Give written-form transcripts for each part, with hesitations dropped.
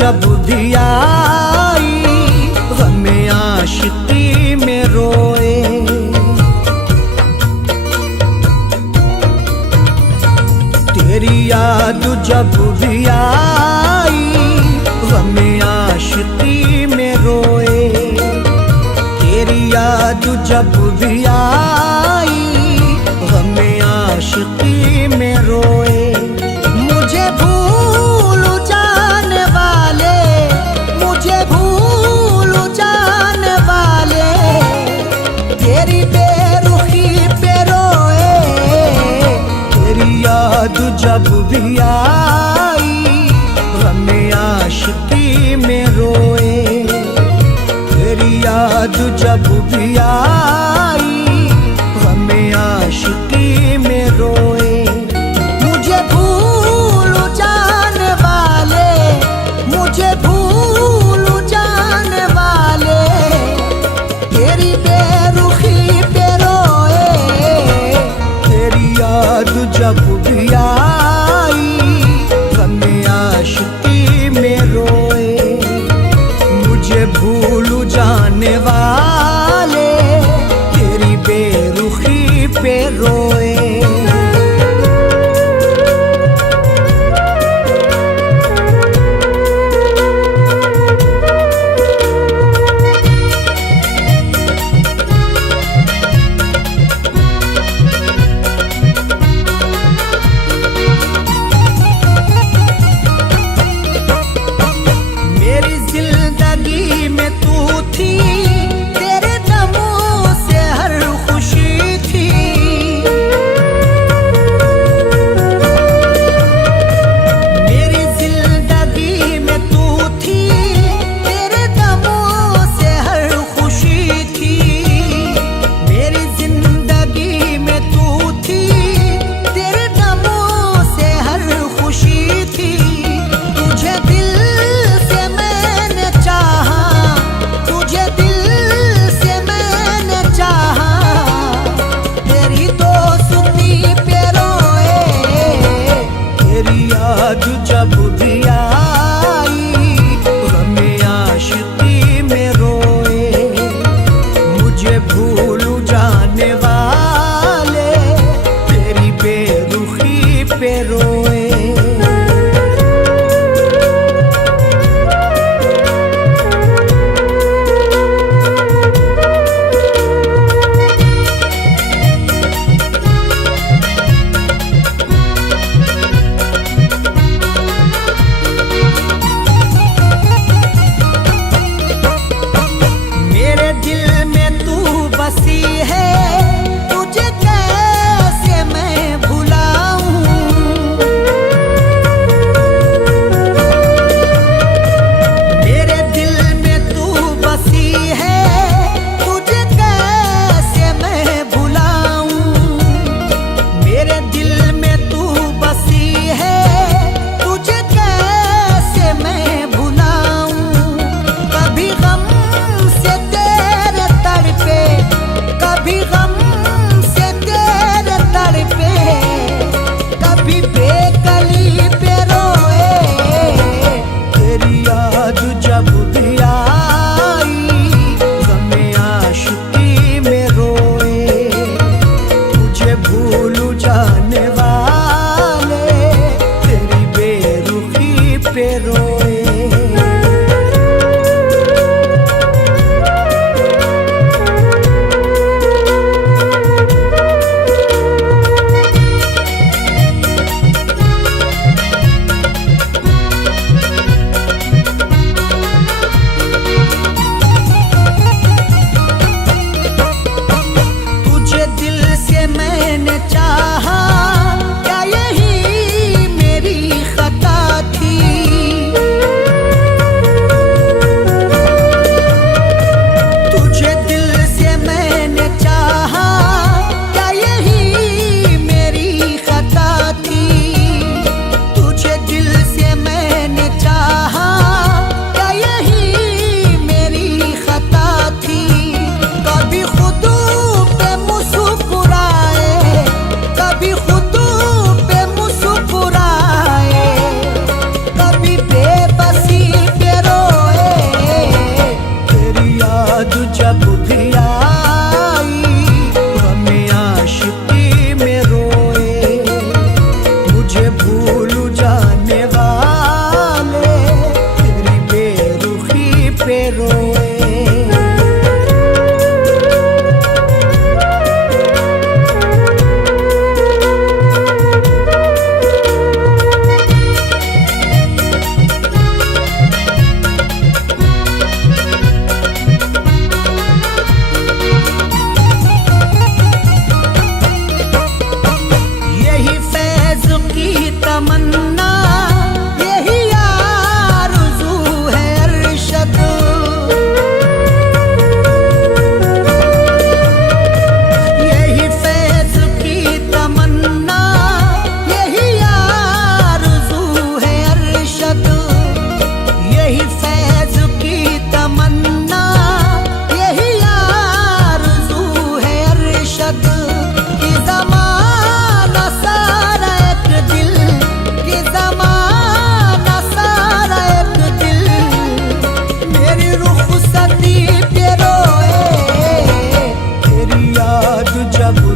जब भी आई गमे आशिकी में रोए। तेरी याद जब भी आई गमे आशिकी में रोए। तेरी याद जब भी आई गमे आशिकी में रोए। मुझे भूल जाने वाले, मुझे भूल जाने वाले तेरी बेरुखी पे रोए। तेरी याद जब भी आई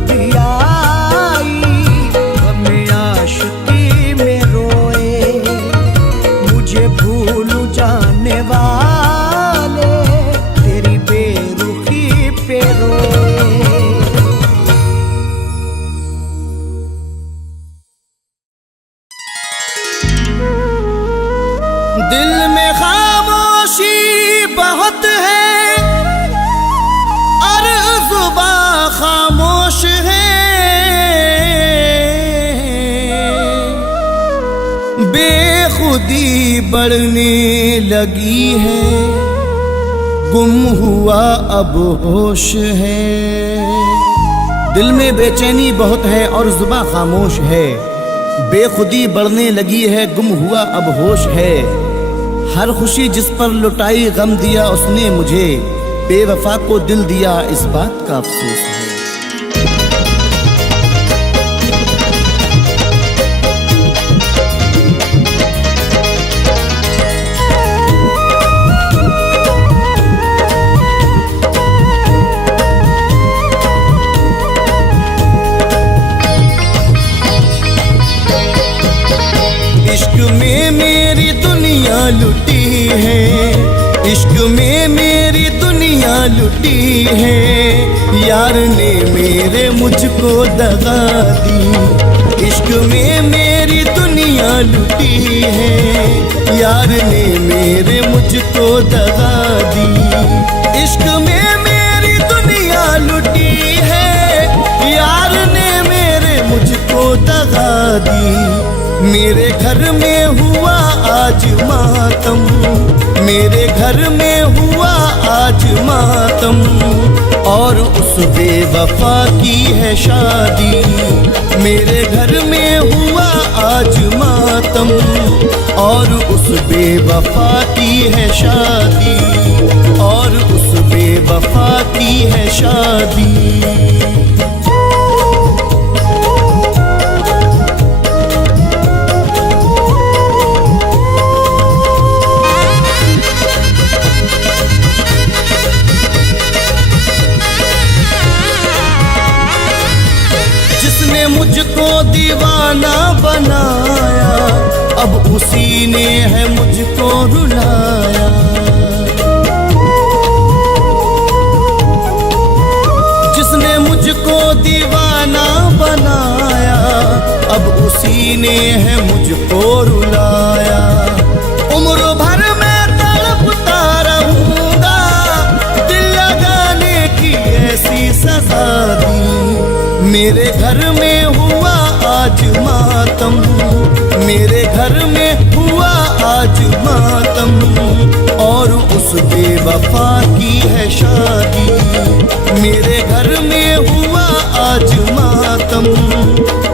भी आई गम आशिकी में रोए। मुझे भूल जाने वाले तेरी बेरुखी पे रोए। दिल में खामोशी बहुत है और जुबां खामोश है। बेखुदी बढ़ने लगी है, गुम हुआ अब होश है। दिल में बेचैनी बहुत है और जुबां खामोश है। बेखुदी बढ़ने लगी है, गुम हुआ अब होश है। हर खुशी जिस पर लुटाई गम दिया उसने मुझे, बेवफा को दिल दिया इस बात का अफसोस है। इश्क में मेरी दुनिया लुटी है, इश्क में मेरी दुनिया लुटी है। यार ने मेरे मुझको दगा दी। इश्क में मेरी दुनिया लुटी है, यार ने मेरे मुझको दगा दी। इश्क में मेरी दुनिया लुटी है, यार ने मेरे मुझको दगा दी। मेरे घर में हुआ आज मातम, मेरे घर में हुआ आज मातम। और उस बेवफा की है शादी। मेरे घर में हुआ आज मातम और उस बेवफा की है शादी। और उस बेवफा की है शादी। जिसने मुझको दीवाना बनाया, अब उसी ने है मुझको रुलाया। जिसने मुझको दीवाना बनाया, अब उसी ने है मुझको रुलाया। उम्र भर मैं तड़पता रहूंगा, दिल लगाने की ऐसी सजा दी। मेरे घर में हुआ आज मातम, मेरे घर में हुआ आज मातम। और उस बेवफा की है शादी। मेरे घर में हुआ आज मातम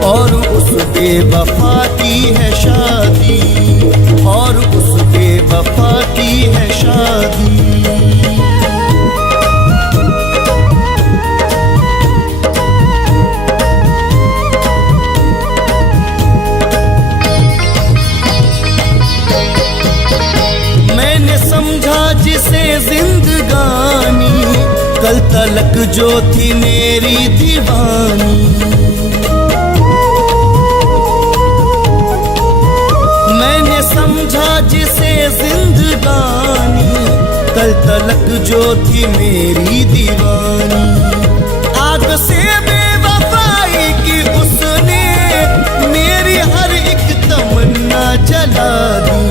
और उस बेवफा की है शादी। और उस बेवफा की है शादी। जिसे जिंदगानी, कल तलक जो थी मेरी दीवानी। मैंने समझा जिसे जिंदगानी, कल तलक जो थी मेरी दीवानी। आग से बेवफाई की उसने मेरी हर एक तमन्ना जला दी।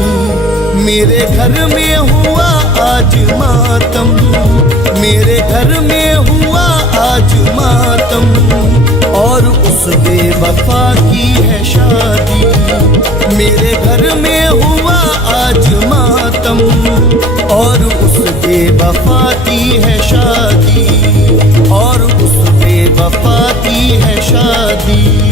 मेरे घर में हुआ आज मातम, मेरे घर में हुआ आज मातम। और उस बेवफा की है शादी। मेरे घर में हुआ आज मातम और उस बेवफा की है शादी। और उस बेवफा की है शादी।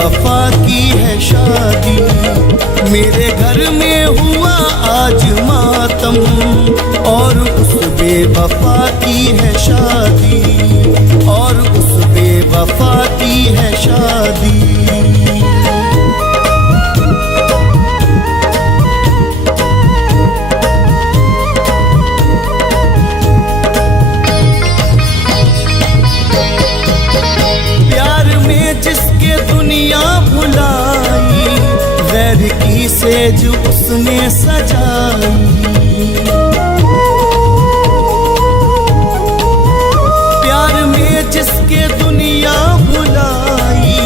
बेवफा की है शादी। मेरे घर में हुआ आज मातम और उस बेवफा की है शादी, और उस बेवफा की है शादी। जिसके दुनिया भुलाई, गैर की सेज उसने सजाई। प्यार में जिसके दुनिया भुलाई,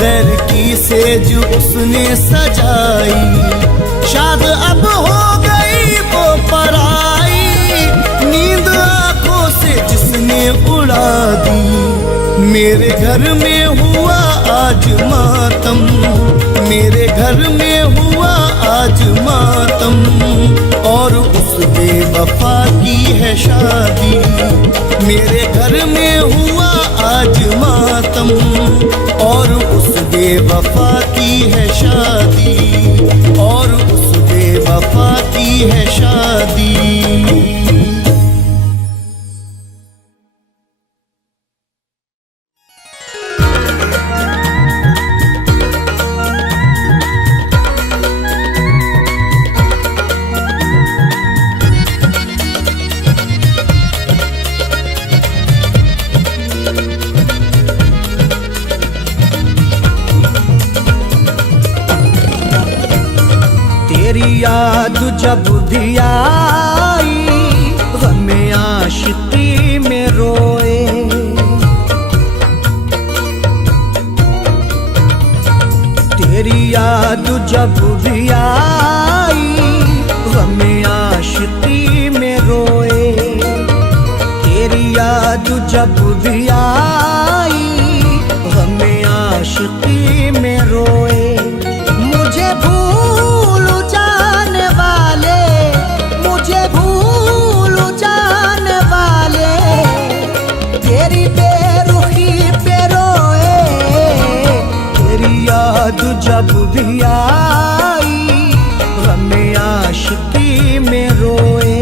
गैर की सेज उसने सजाई। शाद अब हो गई वो पराई, नींद आंखों से जिसने उड़ा दी। मेरे घर में हुआ आज मातम, मेरे घर में हुआ आज मातम, और उस बेवफा की है शादी। मेरे घर में हुआ आज मातम और उस बेवफा की है शादी, और उस बेवफा की है शादी। याद जब भी आई, गमे आशिकी में रोए। तेरी याद जब भी आई, गमे आशिकी में रोए। तेरी याद जब भी आई, गमे आशिकी में रोए। मुझे भूल जाने वाले, मुझे भूल जाने वाले, तेरी बेरुखी पे रोए। तेरी याद जब भी आई, गमे आशिकी में रोए।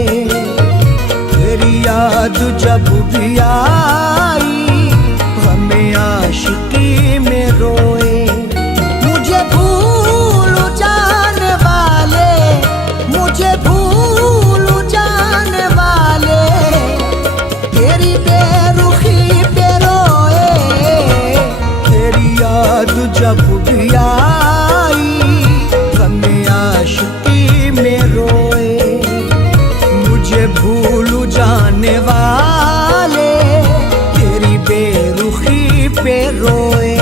तेरी याद जब भी आई, गमे आशिकी में रोए। मुझे भूल जाने वाले, मुझे भूल जाने वाले, तेरी बेरुखी पे रोए। तेरी याद जब भी आई, गमे आशिकी में रोए। मुझे भूल जाने वाले, तेरी बेरुखी पे रोए।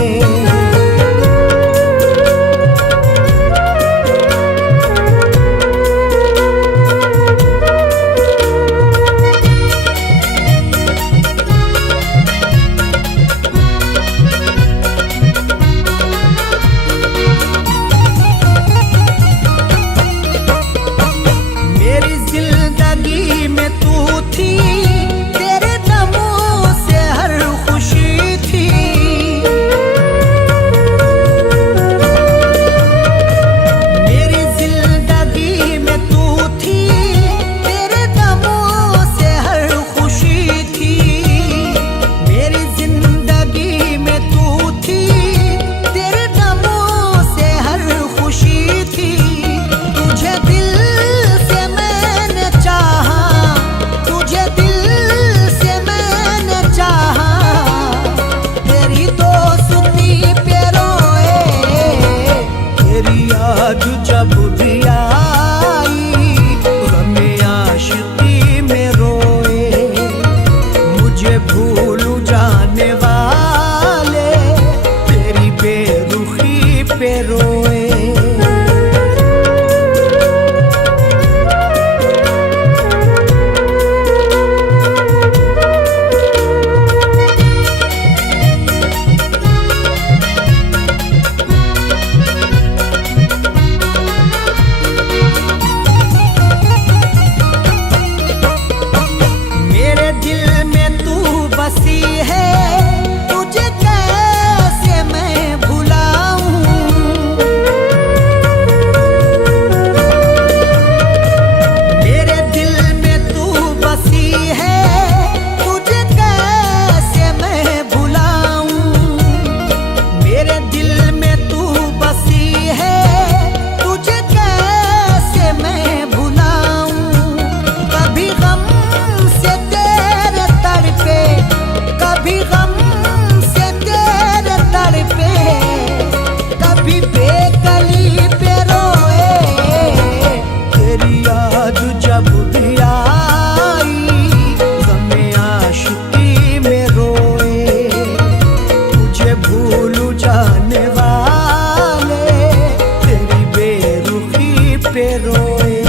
पे रोए।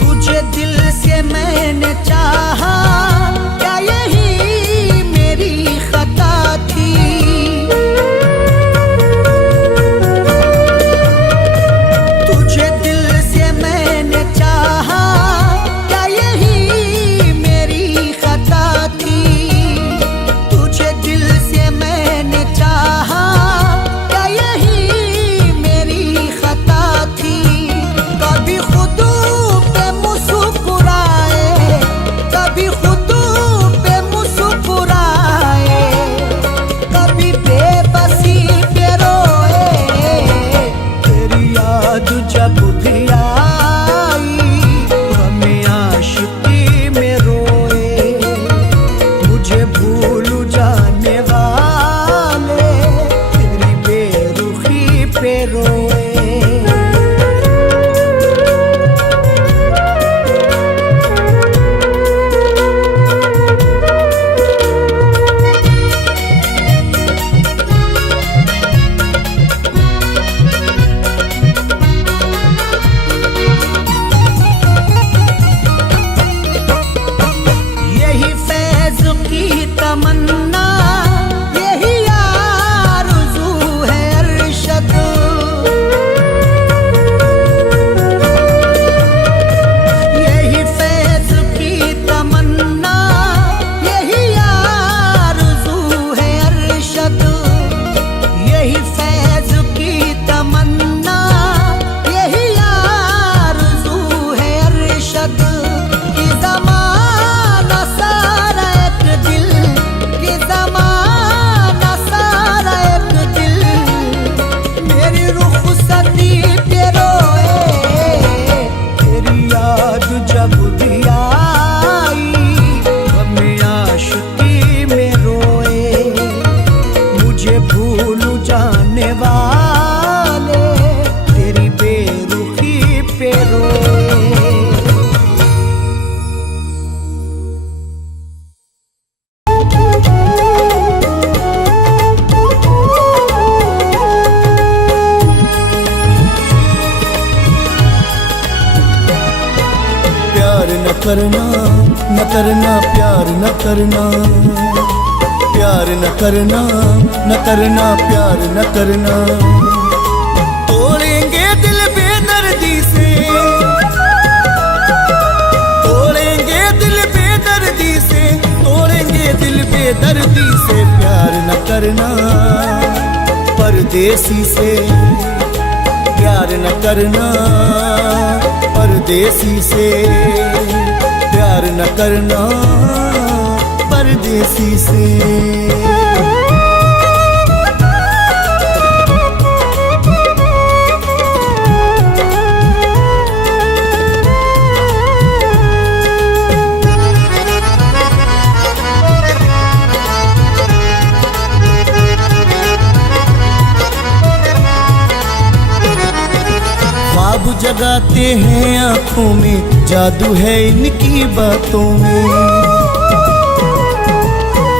तुझे दिल से मैंने चाहा, क्या यही मेरी खता थी? तुझे दिल से मैंने चाहा, क्या यही मेरी खता थी? तुझे दिल से मैंने चाहा, क्या यही मेरी खता थी? कभी खुद पे मुस्कुराए, कभी खुद पे मुस्कुराए, कभी बेबसी पे रोए। तेरी याद जब भी आई, हमें आशिकी में रोए। मुझे भूल जाने वाले तेरी बेरुखी पे रोए। यही फैज की तमन्ना, यही आरज़ू है अरशद। यही फैज की तमन्ना, यही आरज़ू है अरशद। यही फैज की तमन्ना, यही आरज़ू है अरशद। कि ज़माना सारा एक दिल, कि ज़माना सारा एक दिल मेरी रुख़सती पे रोए। तेरी याद जब भी आई, हमें आशिकी में रोए। मुझे भूल जाने वाले तेरी बेरुखी पे रोए। प्यार न करना, न करना, प्यार न करना, प्यार न करना, न करना, प्यार न करना। तोड़ेंगे दिल बेदर्दी से, तोड़ेंगे दिल बेदर्दी से, तोड़ेंगे दिल बेदर्दी से। प्यार न करना परदेसी से, प्यार न करना परदेसी से। प्यार न करना परदेसी से। ख्वाब जगाते हैं आँखों में, जादू है इनकी बातों में।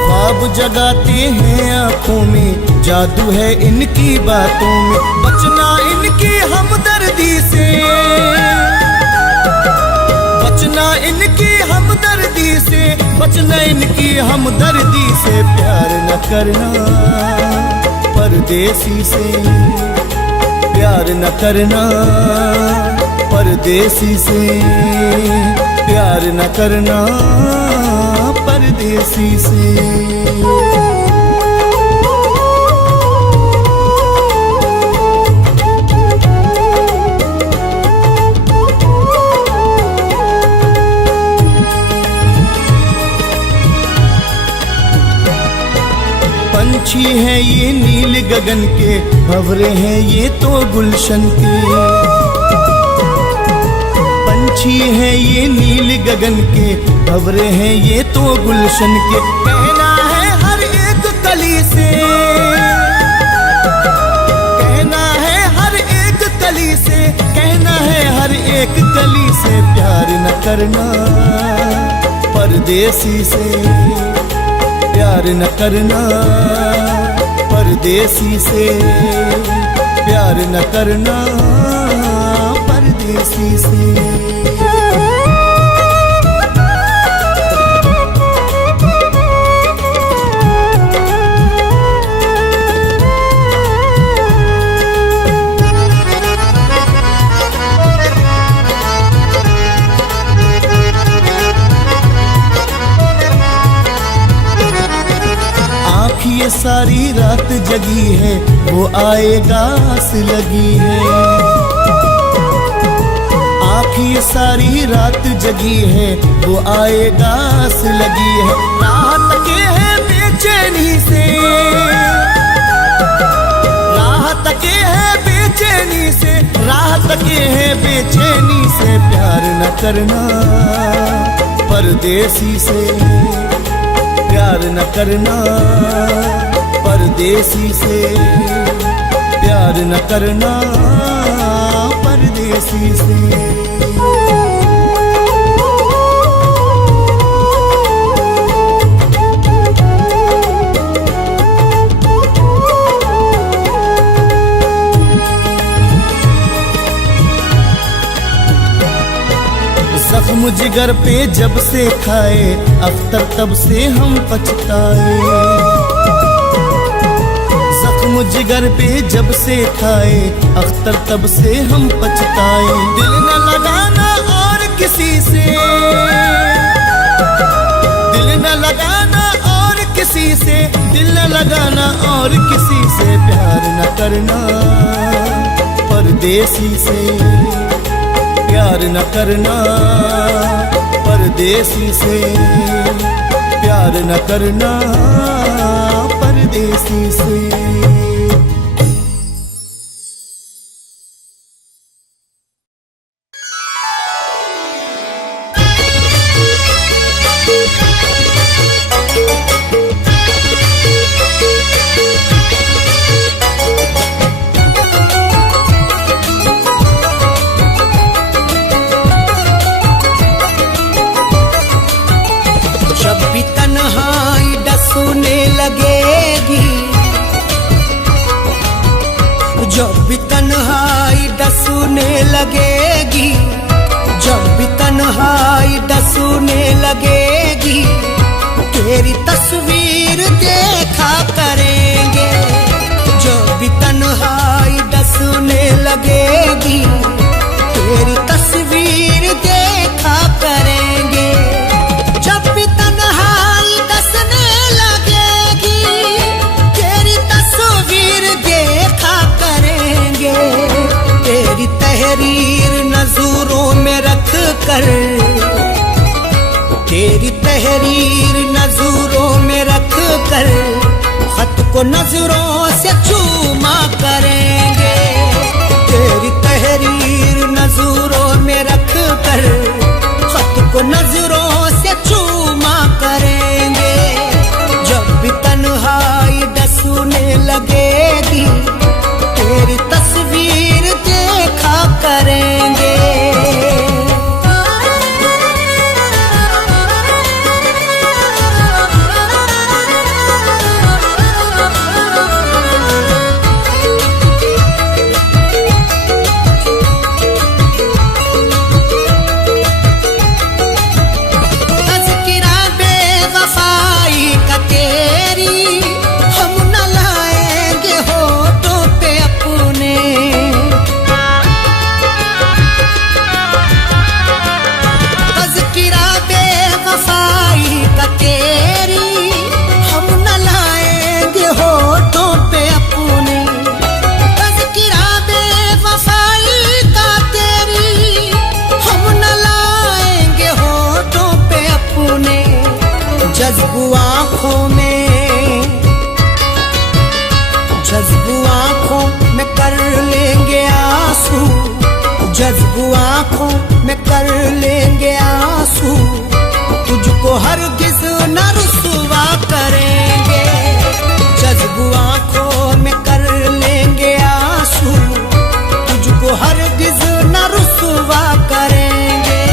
ख्वाब जगाते हैं आँखों में, जादू है इनकी बातों में। बचना इनकी हमदर्दी से, बचना इनकी हमदर्दी से, बचना इनकी हमदर्दी से। प्यार न करना परदेसी से, प्यार न करना परदेसी से। प्यार न करना परदेसी से। पंछी हैं ये नील गगन के, भंवरे हैं ये तो गुलशन के। पंछी हैं ये नील गगन के, भंवरे हैं ये तो गुलशन के। कहना है हर एक कली से, करना, परदेसी से प्यार न करना, परदेसी से प्यार न करना, परदेसी से। ये सारी रात जगी है, वो आएगा आस लगी है। आँख ये सारी रात जगी है, वो आएगा आस लगी है। रात के है बेचैनी से, रात के है बेचैनी से, रात के है बेचैनी से प्यार न करना, परदेसी से प्यार न करना, परदेसी से प्यार न करना, परदेसी से। जख्म जिगर पे जब से खाए अख्तर तब से हम पछताए। जख्म जिगर पे जब से खाए अख्तर तब से हम पछताए। दिल न लगाना और किसी से, दिल न लगाना और किसी से, दिल न लगाना और किसी से प्यार न करना, परदेसी से प्यार न करना, परदेसी से प्यार न करना, परदेसी से। जब भी तन्हाई डसूने लगेगी, जब भी तन्हाई डसूने लगेगी, तेरी तस्वीर देखा करेंगे। जब भी तन्हाई डसूने लगेगी, तेरी तस्वीर देखा करेंगे। जब भी तन्हाई डसने लगेगी, तेरी तस्वीर देखा करेंगे। तेरी तहरीर नजरों में रख कर, तेरी तहरीर नजरों में रख कर, खत को नजरों से चूमा करेंगे। तेरी तहरीर नजरों में रख कर, खत को नजरों से चूमा करेंगे। जब भी तन्हाई डसूने लगेगी, तेरी तस्वीर देखा करेंगे। जज्बू आँखों में कर लेंगे आंसू, जज्बू आँखों में कर लेंगे आंसू। तुझको हरगिज़ न रुसवा करेंगे। जज्बू आँखों में कर लेंगे आंसू, तुझको हरगिज़ न रुसवा करेंगे।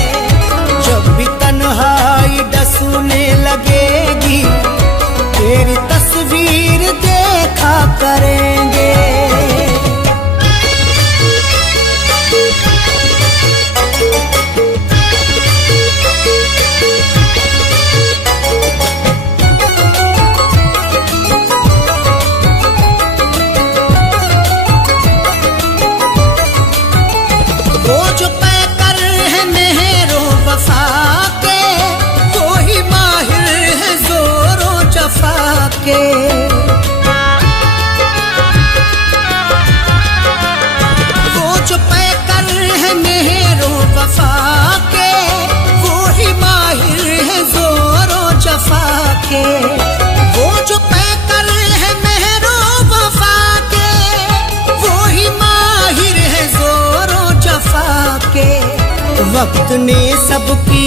वक्त ने सबकी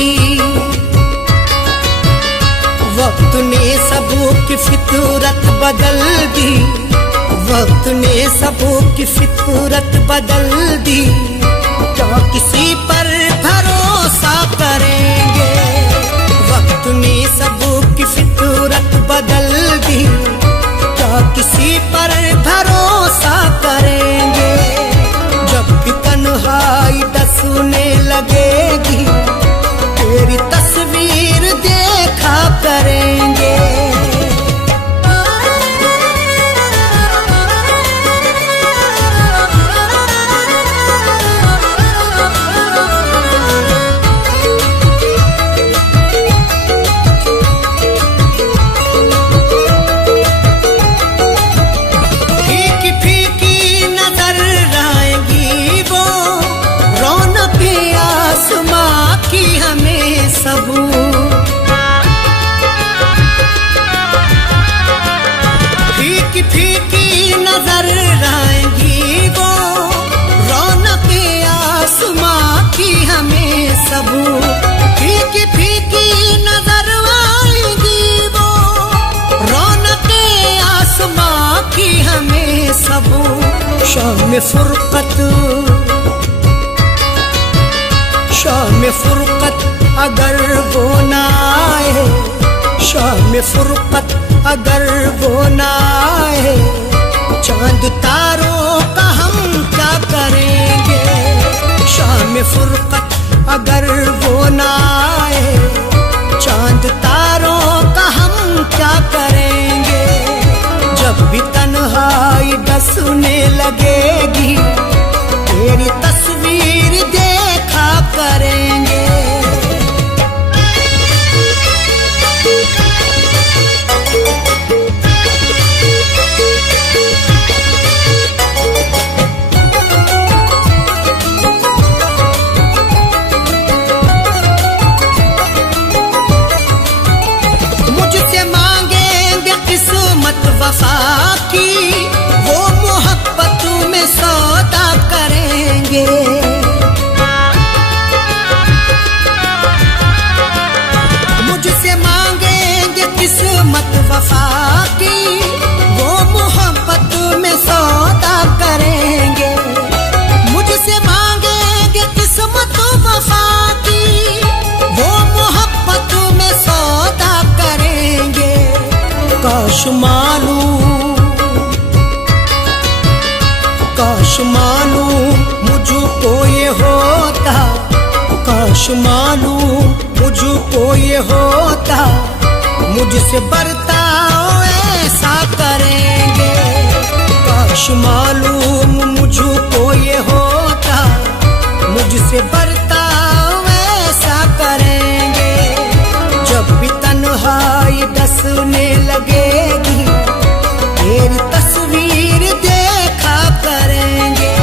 फितरत बदल दी, वक्त ने सबकी फितरत बदल दी। क्या किसी पर भरोसा करेंगे? वक्त ने सबकी फितरत बदल दी, क्या किसी पर भरोसा करेंगे? जब भी तन्हाई डसने लगेगी, तेरी तस्वीर देखा करेंगे। फीकी फीकी नजर आएंगी वो, रौनक आसमां की हमें सब। फीकी फीकी नजर आएंगी वो, रौनक आसमां की हमें सब। शाम फुरकत अगर वो ना आए, शाम फुरकत अगर वो ना आए, चांद तारों का हम क्या करेंगे? शाम फुरकत अगर वो ना आए, चांद तारों का हम क्या करेंगे? जब भी तन्हाई डसने लगेगी, तेरी तस्वीर देखा करेंगे। मुझसे मांगेंगे किस्मत वफा की, वो मोहब्बत में सौदा करेंगे। मुझसे मांगेंगे किस्मत वफा की, वो मोहब्बत में सौदा करेंगे। मुझसे मांगेंगे किस्मत वफा की, वो मोहब्बत में सौदा करेंगे। काश मालूम मुझको ये होता, काश मालूम मुझको ये होता, मुझसे बर्ताव ऐसा करेंगे। काश मालूम मुझको ये होता, मुझसे बर्ताव ऐसा करेंगे। जब भी तन्हाई डसने लगेगी, तेरी तस्वीर देखा करेंगे।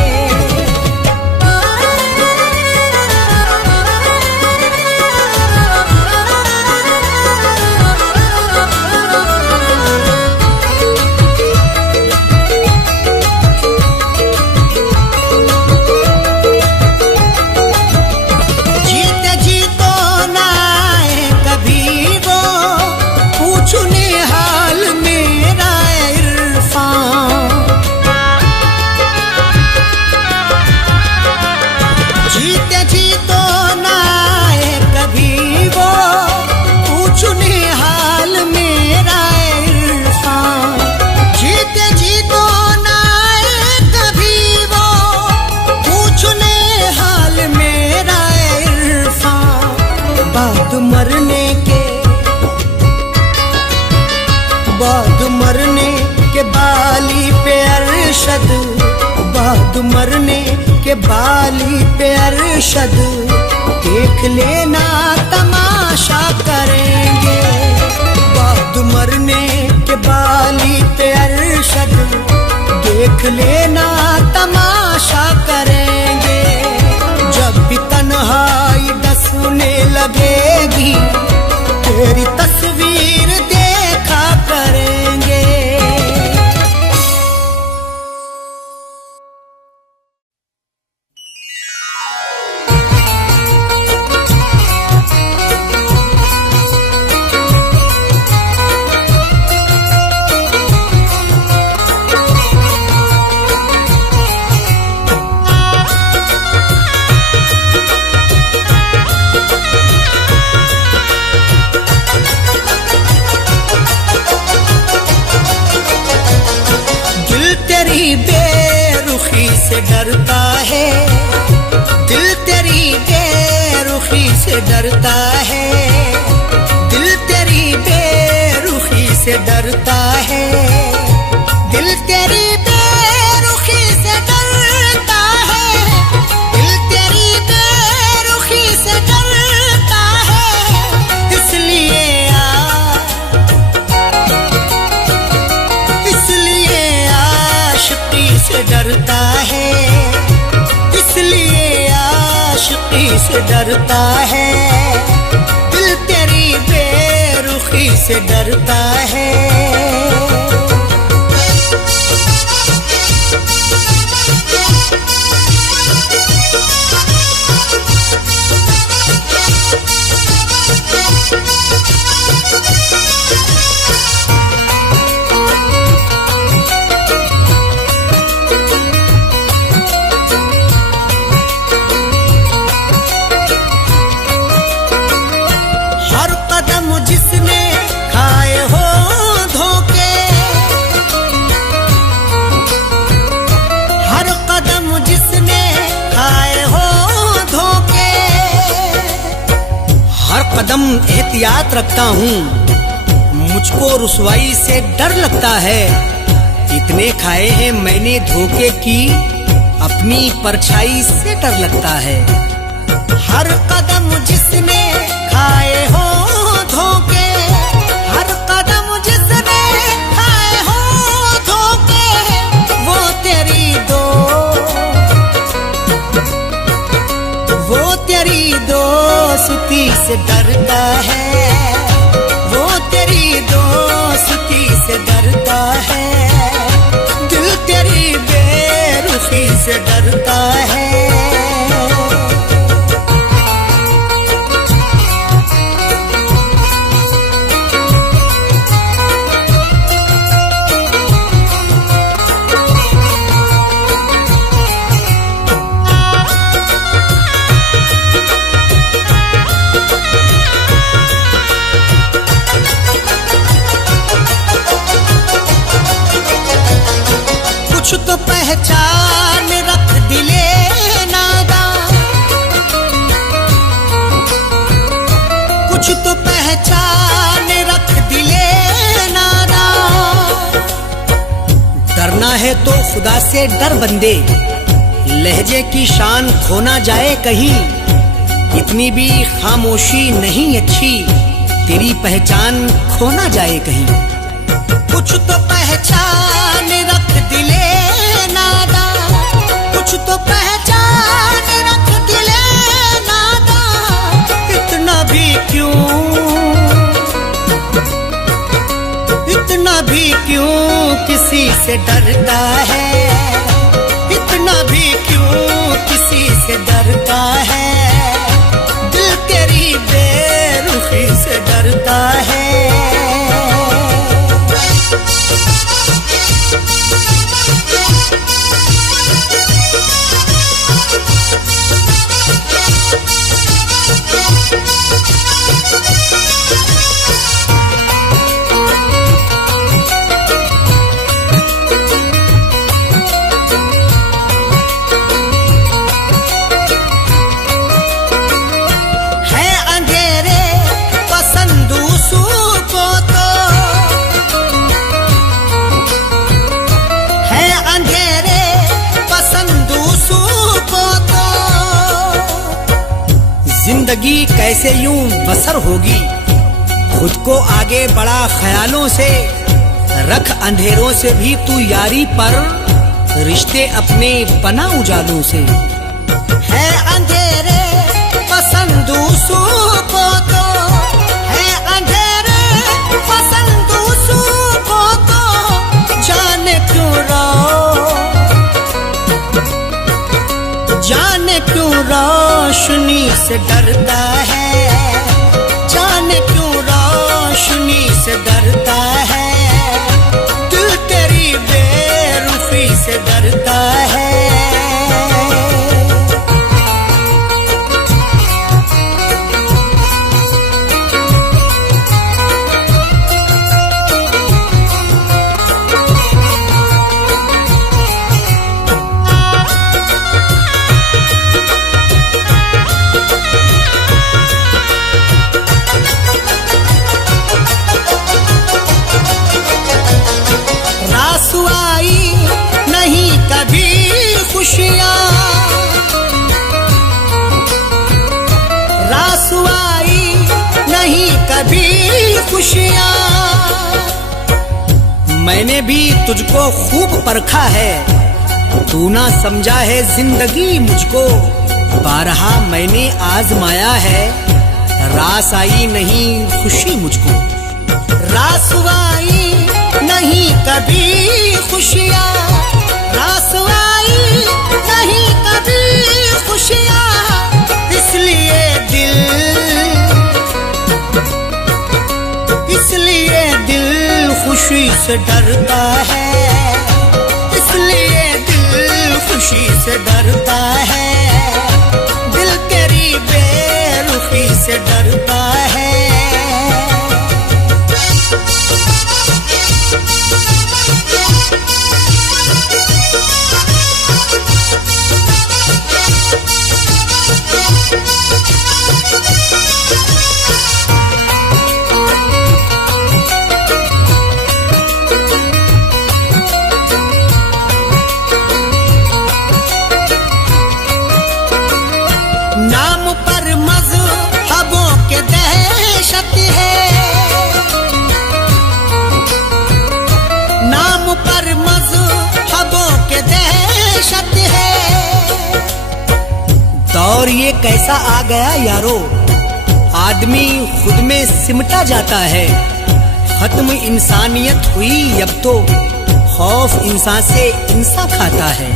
जीते जी तो ना आए कभी वो, पूछने हाल मेरा इरफान। जीते जी तो ना आए कभी वो, पूछने हाल मेरा इरफान। जीते जी तो ना आए कभी वो, पूछने हाल मेरा इरफान। बाद मरने के बाली पे अरशद, बाद मरने के बाली पे अरशद, देख लेना तमाशा करेंगे। बाद मरने के बाली पे अरशद, देख लेना तमाशा करेंगे। जब भी तन्हाई डसने लगेगी, तेरी तस्वीर देखा करेंगे। से डरता है, दिल तेरी बेरुखी से डरता है, दिल तेरी बेरुखी से डरता है, दिल तेरी बेरुखी से डरता है, दिल तेरी बेरुखी से डरता है। इसलिए आशिकी से डरता है, इसलिए आशिकी से डरता है, दिल तेरी बेरुखी से डरता है। हर कदम जिसने खाए हो धोखे, हर कदम जिसने खाए हो धोखे, हर कदम एहतियात रखता हूँ, मुझको रुसवाई से डर लगता है। इतने खाए हैं मैंने धोखे की, अपनी परछाई से डर लगता है। हर कदम जिसने खाए हो धोखे, हर कदम जिसने खाए हो धोखे, वो तेरी दोस्ती से डरता है, वो तेरी दोस्ती से डरता है, दिल तेरी बेरुखी से डरता है। कुछ तो पहचान रख दिले नादा, कुछ तो पहचान रख दिले नादा। डरना है तो खुदा से डर बंदे, लहजे की शान खो ना जाए कहीं, इतनी भी खामोशी नहीं अच्छी, तेरी पहचान खो ना जाए कहीं। कुछ तो पहचान रख दिले नादा, कुछ तो पहचान रख दिले नादा, इतना भी क्यों किसी से डरता है, इतना भी क्यों किसी से डरता है, दिल तेरी बेरुखी से डरता है। है अंधेरे पसंद उसको तो, है अंधेरे पसंद उसको तो, जिंदगी कैसे यूं बसर होगी, खुद को आगे बढ़ा ख्यालों से, रख अंधेरों से भी तू यारी पर, रिश्ते अपने बना उजालों से। है अंधेरे पसंद उसको तो, है अंधेरे पसंद उसको तो, जाने क्यों रोशनी से डरता है, जाने क्यों रोशनी से डरता है, दिल तेरी बेरुखी से डरता है। खुशियाँ। मैंने भी तुझको खूब परखा है, तू ना समझा है जिंदगी मुझको। बारहा मैंने आजमाया है, रास आई नहीं खुशी मुझको। रास आई नहीं कभी खुशियाँ, रास आई नहीं कभी खुशियाँ। इसलिए दिल खुशी से डरता है, इसलिए दिल खुशी से डरता है। दिल तेरी बेरुखी से डरता है। नाम पर मज़हबों के दहशत है, नाम पर मज़हबों के दहशत है। दौर ये कैसा आ गया यारो, आदमी खुद में सिमटा जाता है। खत्म इंसानियत हुई अब तो, खौफ इंसान से इंसान खाता है।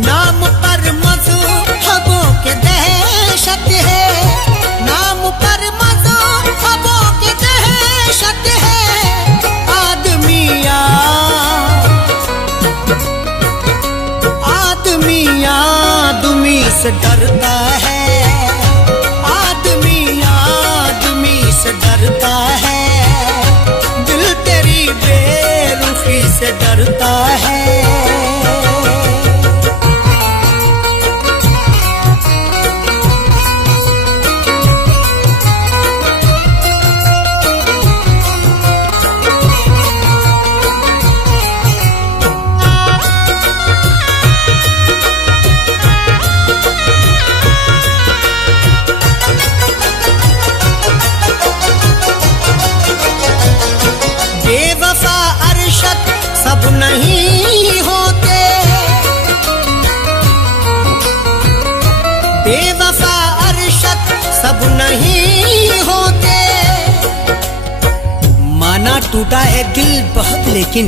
नाम पर मज़हबों के दहशत है, नाम पर मज़हबों के दहशत है। आदमी से डरता है, आदमी से डरता है। दिल तेरी बेरुखी से डरता है। बेवफा अरशद सब नहीं होते, बेवफा अरशद सब नहीं होते। माना टूटा है दिल बहुत, लेकिन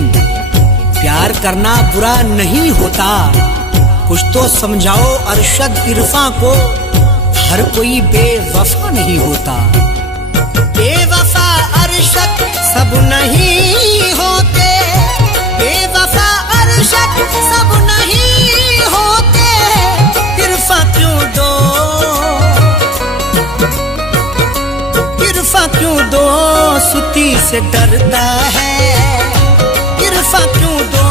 प्यार करना बुरा नहीं होता। कुछ तो समझाओ अरशद इरफां को, हर कोई बेवफा नहीं होता। बेवफा अरशद सब नहीं होते, बेवफा अरशद सब नहीं होते। इरफां क्यों दो, इरफां क्यों दो सुती से डरता है। इरफां क्यों दो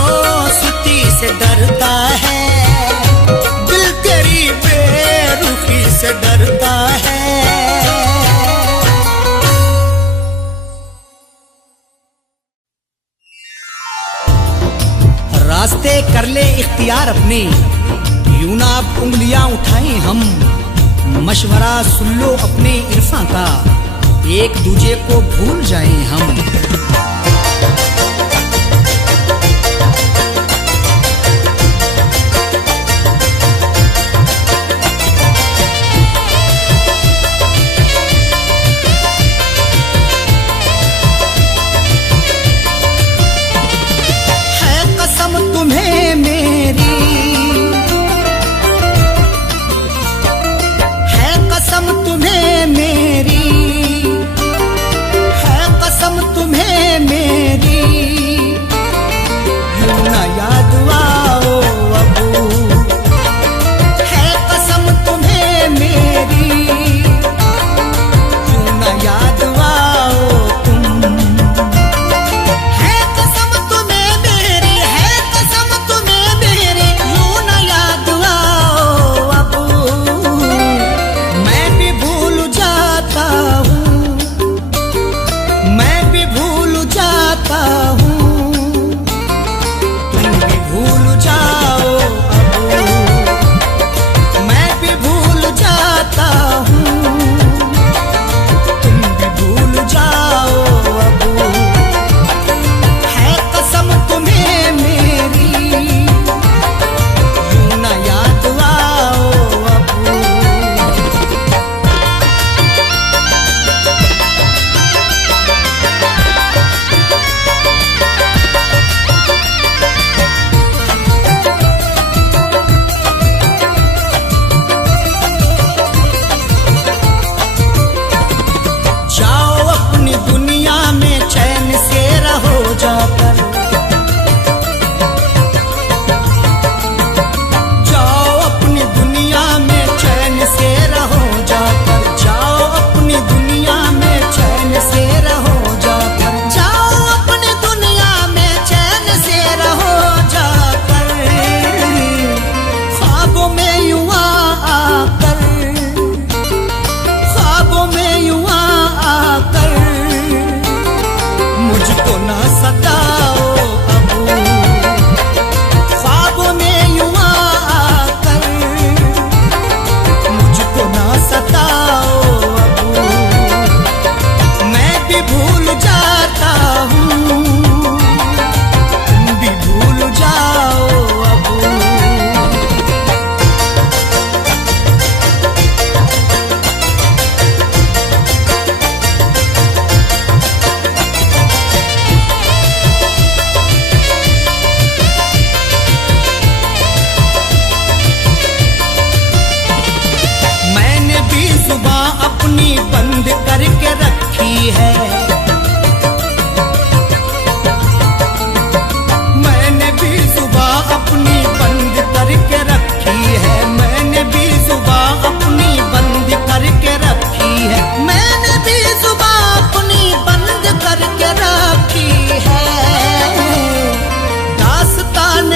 सुती से डरता है। दिल तेरी बेरुखी से डरता है। रास्ते कर ले इख्तियार अपने, यूं ना अब उंगलियां उठाएं हम। मशवरा सुन लो अपने इरफां का, एक दूजे को भूल जाएं हम। तुम्हें मेरी है कसम, तुम्हें मेरी है कसम, तुम्हें मेरी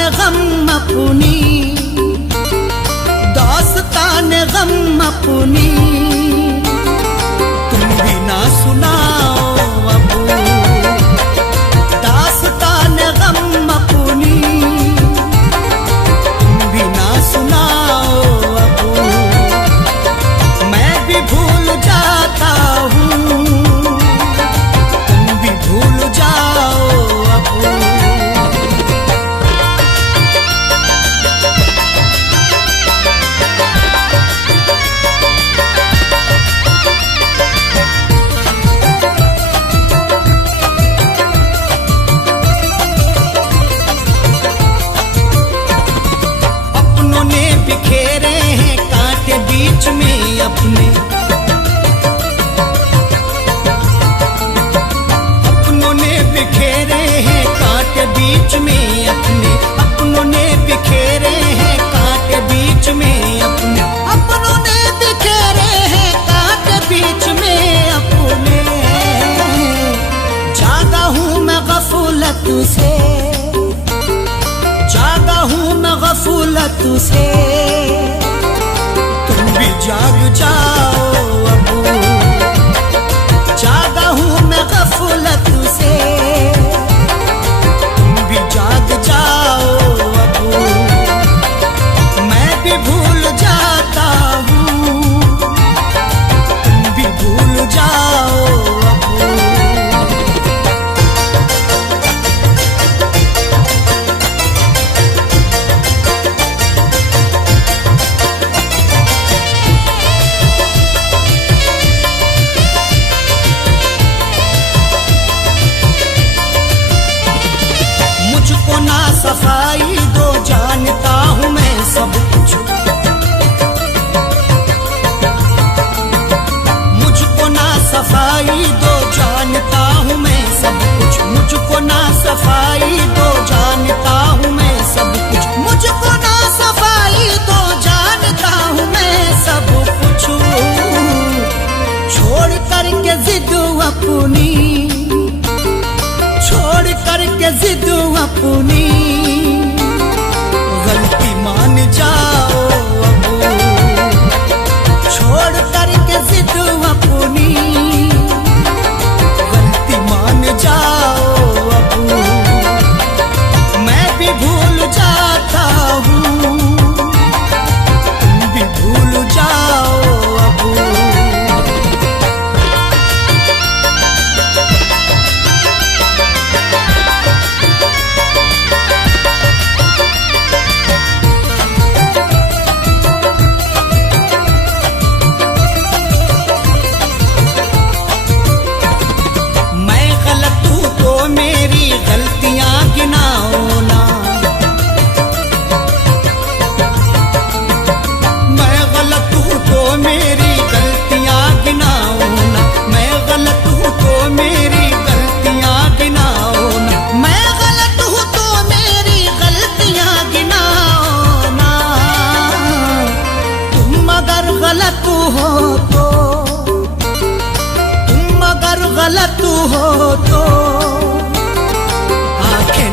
गम अपनी, दास्तान गम अपनी तुम भी ना सुनाओ अब, दास्तान गम अपनी तुम भी ना सुनाओ अब। मैं भी भूल जाता हूँ, तुम भी भूल जाओ अब। बिखेरे हैं कांटे बीच में अपने, अपनों ने बिखेरे हैं कांटे बीच में अपने, अपनों ने बिखेरे हैं कांटे बीच में अपने, अपनों ने बिखेरे हैं कांटे बीच में अपने। जागा हूँ मैं गफलत से, जागा हूँ मैं गफलत से, तुम भी जाग जाओ अब। जागा हूँ मैं गफलत से, तुम भी जाग जाओ अब। मैं भी भूल जाता हूँ, तुम भी भूल जाओ अब। सफाई दो जानता हूँ मैं सब कुछ, मुझको ना सफाई दो जानता हूँ मैं सब कुछ, मुझको ना सफाई दो जानता हूँ मैं सब कुछ, मुझको ना सफाई दो जानता हूँ मैं सब कुछ। छोड़ करके जिद अपनी, छोड़ करके जिद अपनी, गलती मान जाओ अब। छोड़ करके जिद अपनी, गलती मान जाओ अब। मैं भी भूल जाता हूँ, तुम भी भूल जाओ अब। मेरी गलतियां गिनाओ ना, मैं गलत हूँ तो मेरी गलतियां गिनाओ ना, मैं गलत हूँ तो मेरी गलतियां गिनाओ ना, मैं गलत हूँ तो मेरी गलतियां गिनाओ ना। तुम अगर गलत हो तो, तुम अगर गलत हो तो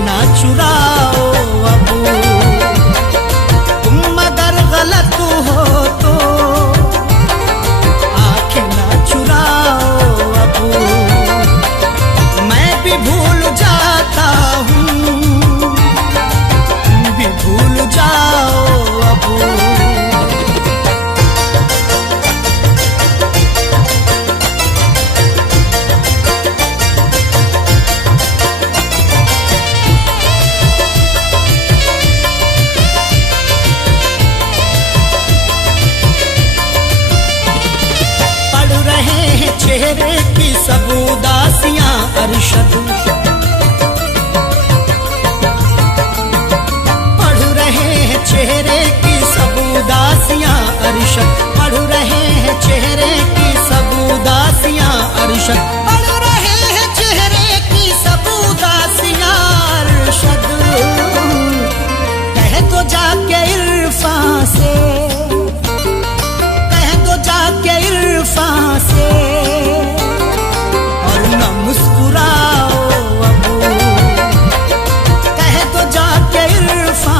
ना चुराओ अब। तुम अगर गलत हो तो आंखें ना चुराओ अब। मैं भी भूल जाता हूँ, तुम भी भूल जाओ अब। चेहरे की सब उदासियां अरशद, पढ़ रहे हैं चेहरे की सब उदासियां अरशद, पढ़ रहे हैं चेहरे की सब उदासियां अरशद, पढ़ रहे हैं चेहरे की सब उदासियां अरशद। कह तो जाके इरफान से, कह तो जाके इरफान से, और न मुस्कुराओ अब। कह तो जाके इरफान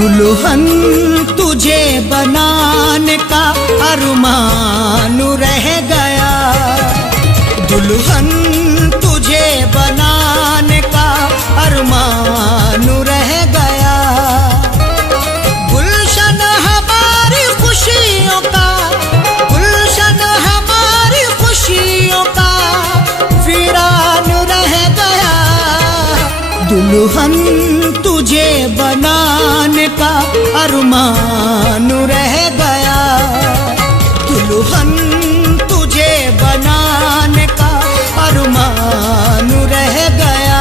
दुल्हन तुझे बनाने का अरमान रह गया, दुल्हन तुझे बनाने का अरमान रह गया। गुलशन हमारी खुशियों का, गुलशन हमारी खुशियों का वीरान रह गया। दुल्हन तुझे बनाने का अरमान रह गया, दुल्हन तुझे बनाने का अरमान रह गया।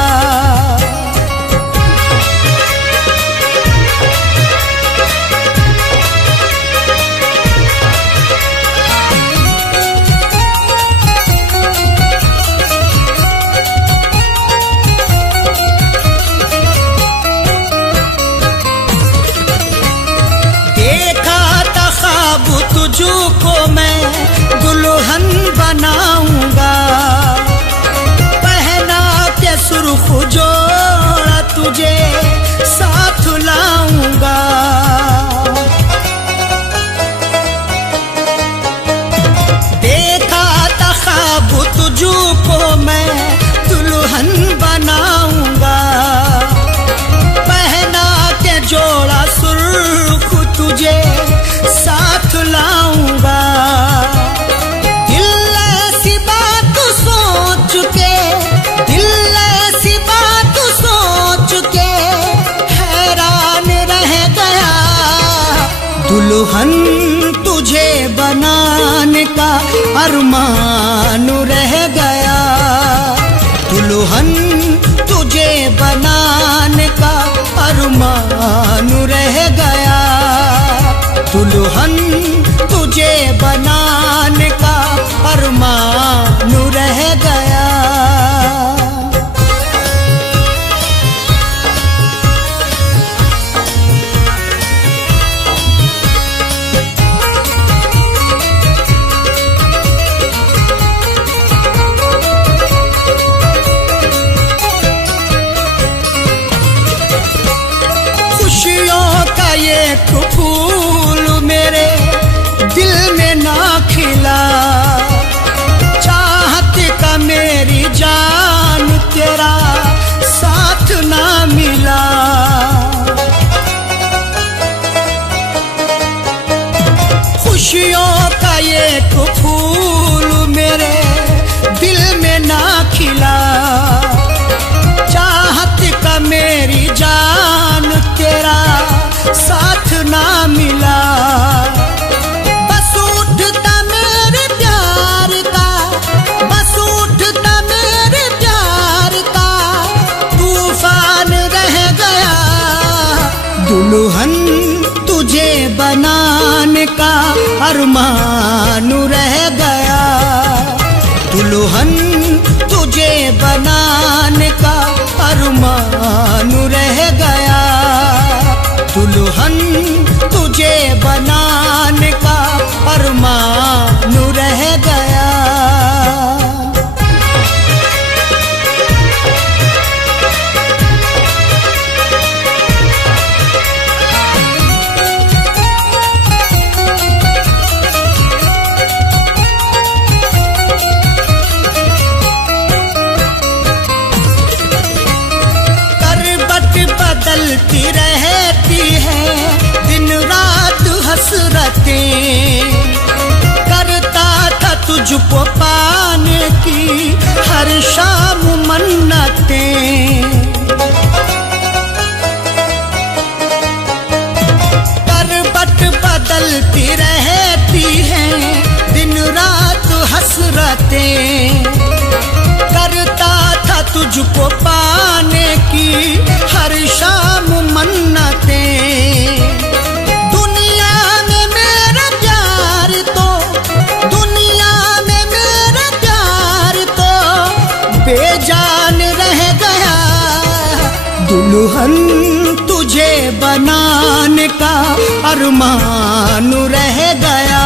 तुझको मैं दुल्हन बनाऊंगा, पहना के सुर्ख जोड़ा तुझे साथ लाऊंगा। देखा था ख्वाब तुझको मैं दुल्हन बनाऊंगा, पहना के जोड़ा सुर्ख तुझे साथ लाऊंगा। दिल ऐसी बात सोच के, दिल ऐसी बात सोच के हैरान रह गया। दुल्हन तुझे बनाने का अरमान रह गया, दुल्हन तुझे बनाने का अरमान रह गया। दुल्हन तुझे बनाने का अरमान रह गया। खुशियों का ये फूल मेरे दिल में ना खिला, चाहत का मेरी जान तेरा साथ ना मिला। खुशियों का ये फूल मेरे दिल में ना खिला, चाहत का मेरी जान तेरा साथ ना मिला। बस उठता मेरे प्यार का, बस उठता मेरे प्यार का तूफान रह गया। दुल्हन तुझे बनाने का अरमान रह गया, दुल्हन तुझे बनाने का अरमान रह गया। दुल्हन तुझे बनाने का अरमान रह गया। बदलती रहती है दिन रात हसरतें, करता था तुझको पाने की हर शाम मन्नतें। करवट बदलती रहती है दिन रात हसरतें, करता था तुझको पाने की हर शाम मन्नतें। दुनिया में मेरा प्यार तो, दुनिया में मेरा प्यार तो बेजान रह गया। दुल्हन तुझे बनाने का अरमान रह गया,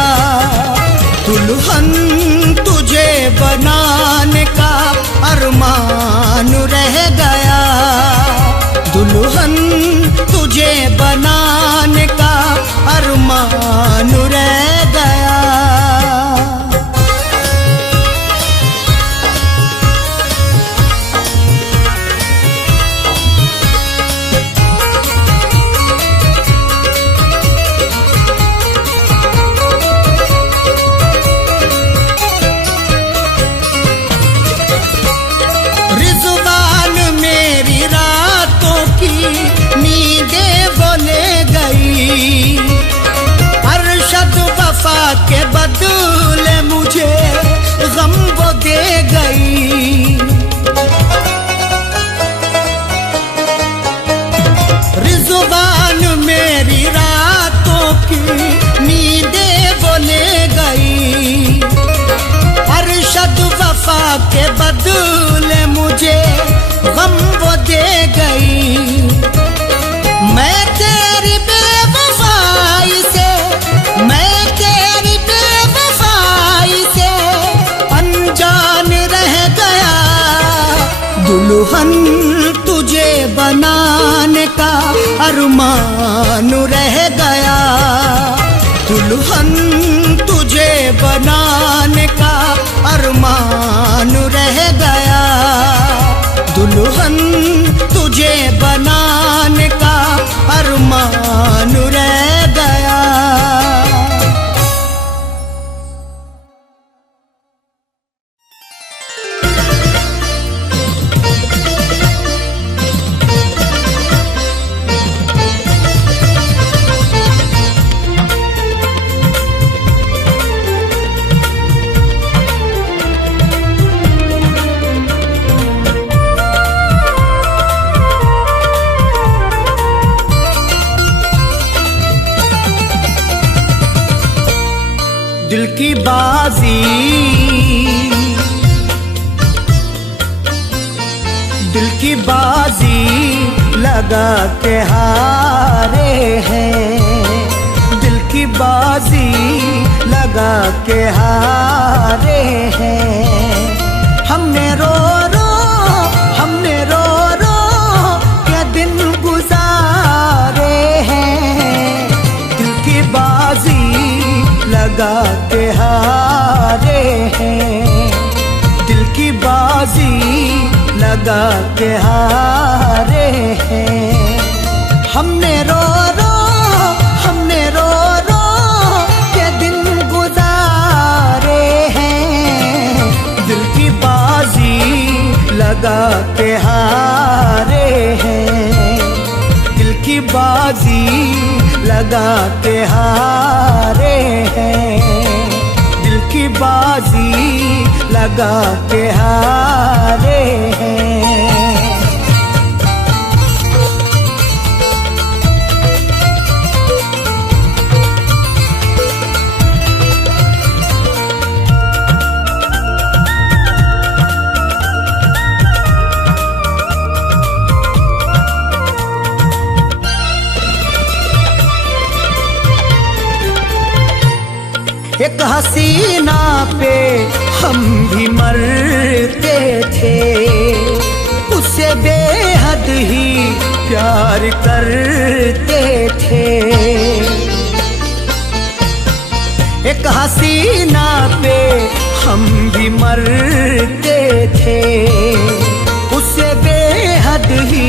दुल्हन तुझे बनाने का अरमान रह गया। दुल्हन तुझे बना के बदले मुझे गम वो दे गई। मैं तेरी बेवफाई से, मैं तेरी बेवफाई से अनजान रह गया। दुल्हन तुझे बनाने का अरमान रह गया। दुल्हन तुझे बनाने का अरमान रह गया। दुल्हन तुझे बनाने का अरमान रह गया। दिल की बाजी, दिल की बाजी लगा के हारे हैं। दिल की बाजी लगा के हारे हैं। हमने रो रो, हमने रो रो के दिन गुजारे हैं। दिल की बाजी लगा के हारे हैं। दिल की बाजी लगा के हारे हैं। हमने रो रो, हमने रो रो के दिन गुजारे हैं। दिल की बाजी लगा के हारे हैं। दिल की बाजी लगा के हारे हैं। दिल की बाजी लगा के हारे हैं। एक हसीना पे हम भी मरते थे। उससे बेहद ही प्यार करते थे। एक हसीना पे हम भी मरते थे। उससे बेहद ही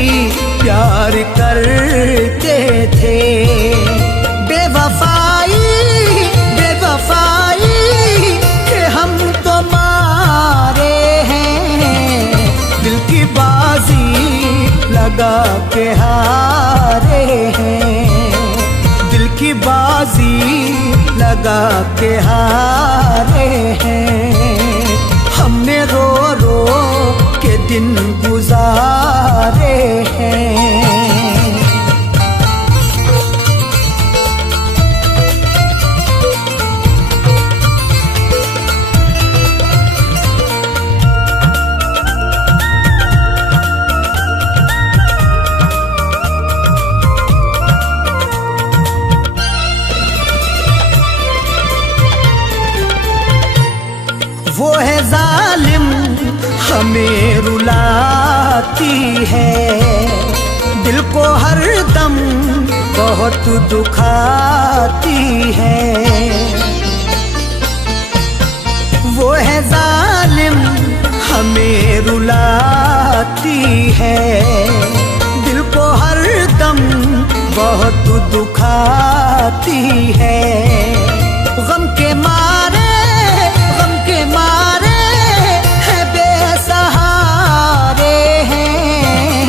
प्यार करते थे। बेवफाई बेवफाई के हम तो मारे हैं। दिल की बाजी लगा के हारे हैं। दिल की बाजी लगा के हारे हैं। हमने रो रो के दिन गुजारे हैं। वो है जालिम हमें रुलाती है। दिल को हर दम बहुत दुखाती है। वो है जालिम हमें रुलाती है। दिल को हर दम बहुत दुखाती है। गम के मारे, गम के मारे है बेसहारे हैं।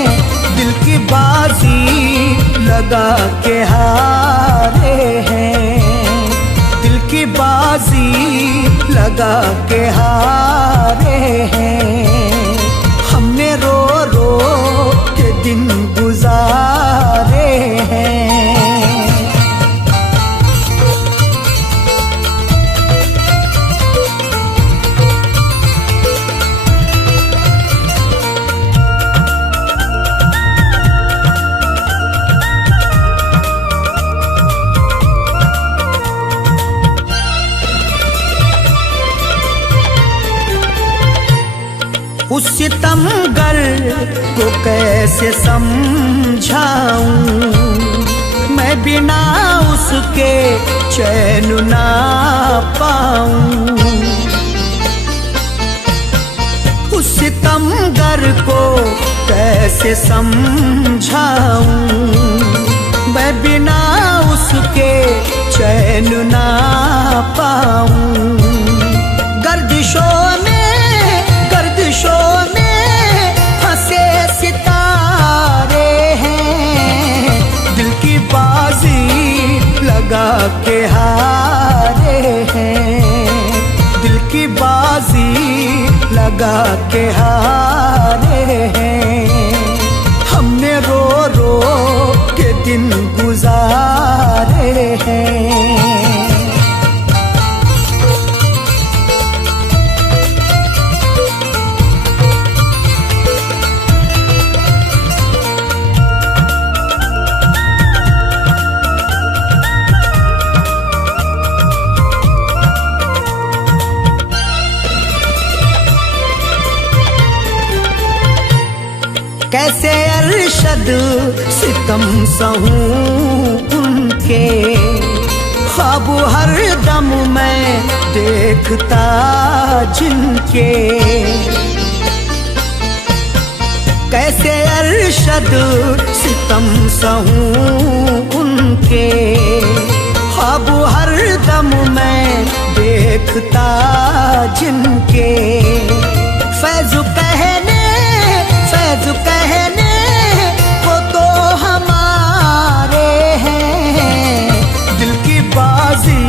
दिल की बाजी लगा के हारे हैं। दिल की बाजी लगा के हारे हैं। हमने रो रो के दिन गुजारे हैं। को कैसे समझाऊं, मैं बिना उसके चैन ना पाऊं। उस सितमगर को कैसे समझाऊं, मैं बिना उसके चैन ना पाऊं। गर्दिशों में फंसे सितारे हैं, दिल की बाजी लगा के हारे हैं, दिल की बाजी लगा के हारे हैं। हमने रो रो के दिन गुजारे हैं। कैसे अरशद सितम सहूं उनके, ख्वाब हर दम मैं देखता जिनके। कैसे अरशद सितम सहूं उनके, ख्वाब हर दम मैं देखता जिनके। फैज़ कहने वो तो हमारे हैं, दिल की बाजी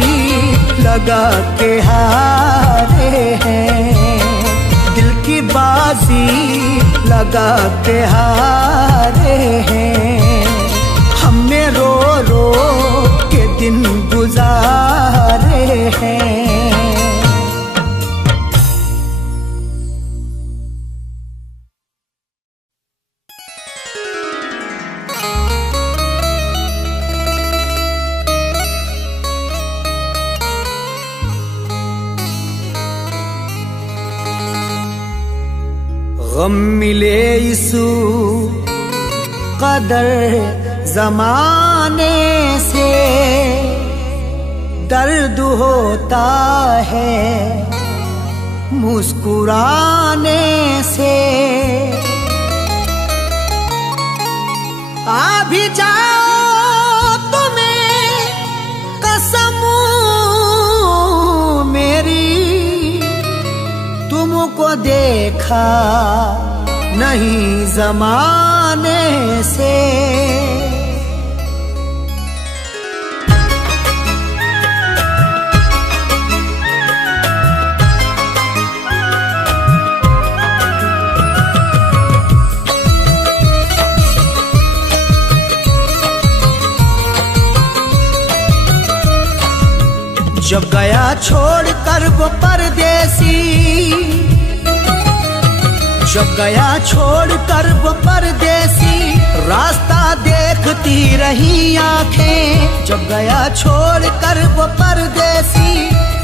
लगा के हारे हैं, दिल की बाजी लगा के हारे हैं। हमने रो रो के दिन गुजारे हैं। गम मिले इस कदर ज़माने से, दर्द होता है मुस्कुराने से। आ भी जाओ तुम्हें कसम मेरी, तुमको देखा नहीं ज़माने से। जब गया छोड़ कर वो परदेसी, जब गया छोड़ कर वो परदेसी, रास्ता देखती रही आंखें। जब गया छोड़ कर वो परदेसी,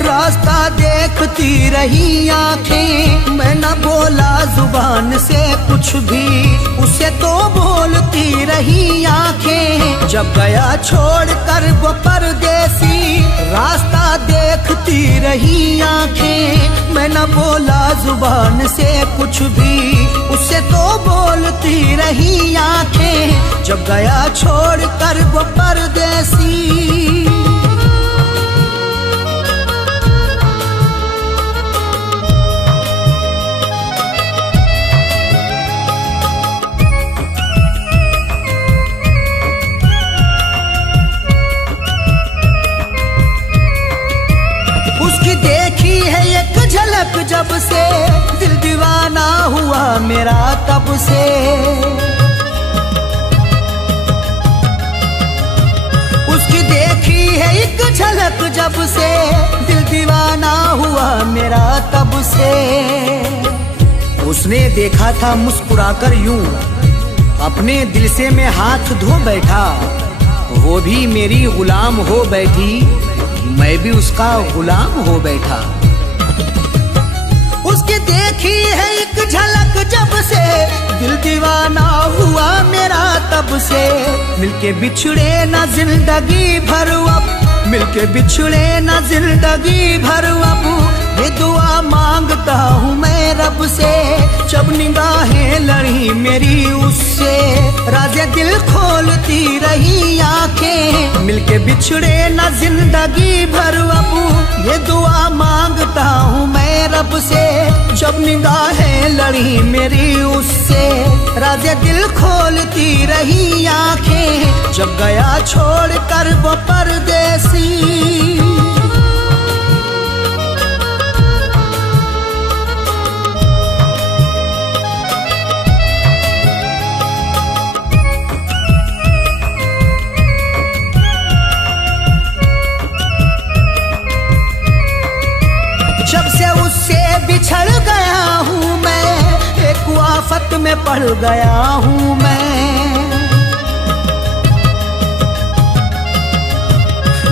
रास्ता देखती रही आंखें। मैं न बोला जुबान से कुछ भी, उसे तो बोलती रही आंखें। जब गया छोड़ कर वो परदेसी, रास्ता देखती रही आंखें। मैं न बोला जुबान से कुछ भी, उसे तो बोलती रही आंखें। जब गया छोड़ कर वो परदेसी। उसकी देखी है एक झलक जब से, दिल दीवाना हुआ मेरा तब से। उसकी देखी है एक झलक जब से, दिल दीवाना हुआ मेरा तब से। उसने देखा था मुस्कुराकर यूं, अपने दिल से मैं हाथ धो बैठा। वो भी मेरी गुलाम हो बैठी, मैं भी उसका गुलाम हो बैठा। उसकी देखी है एक झलक जब से, दिल दीवाना हुआ मेरा तब से। मिलके बिछड़े ना जिंदगी भर अब, मिलके बिछड़े ना जिंदगी भर अब, ये दुआ मांगता हूँ मैं रब से। जब निगाहें लड़ी मेरी उससे, राज़े दिल खोलती रही आंखें। मिलके बिछड़े ना जिंदगी भर अब, ये दुआ मांगता हूँ मैं रब से। जब निगाहें लड़ी मेरी उससे, राज़े दिल खोलती रही आंखें। जब गया छोड़ कर वो परदेसी, जब से उससे बिछड़ गया हूँ मैं, एक आफत में पड़ गया हूँ मैं।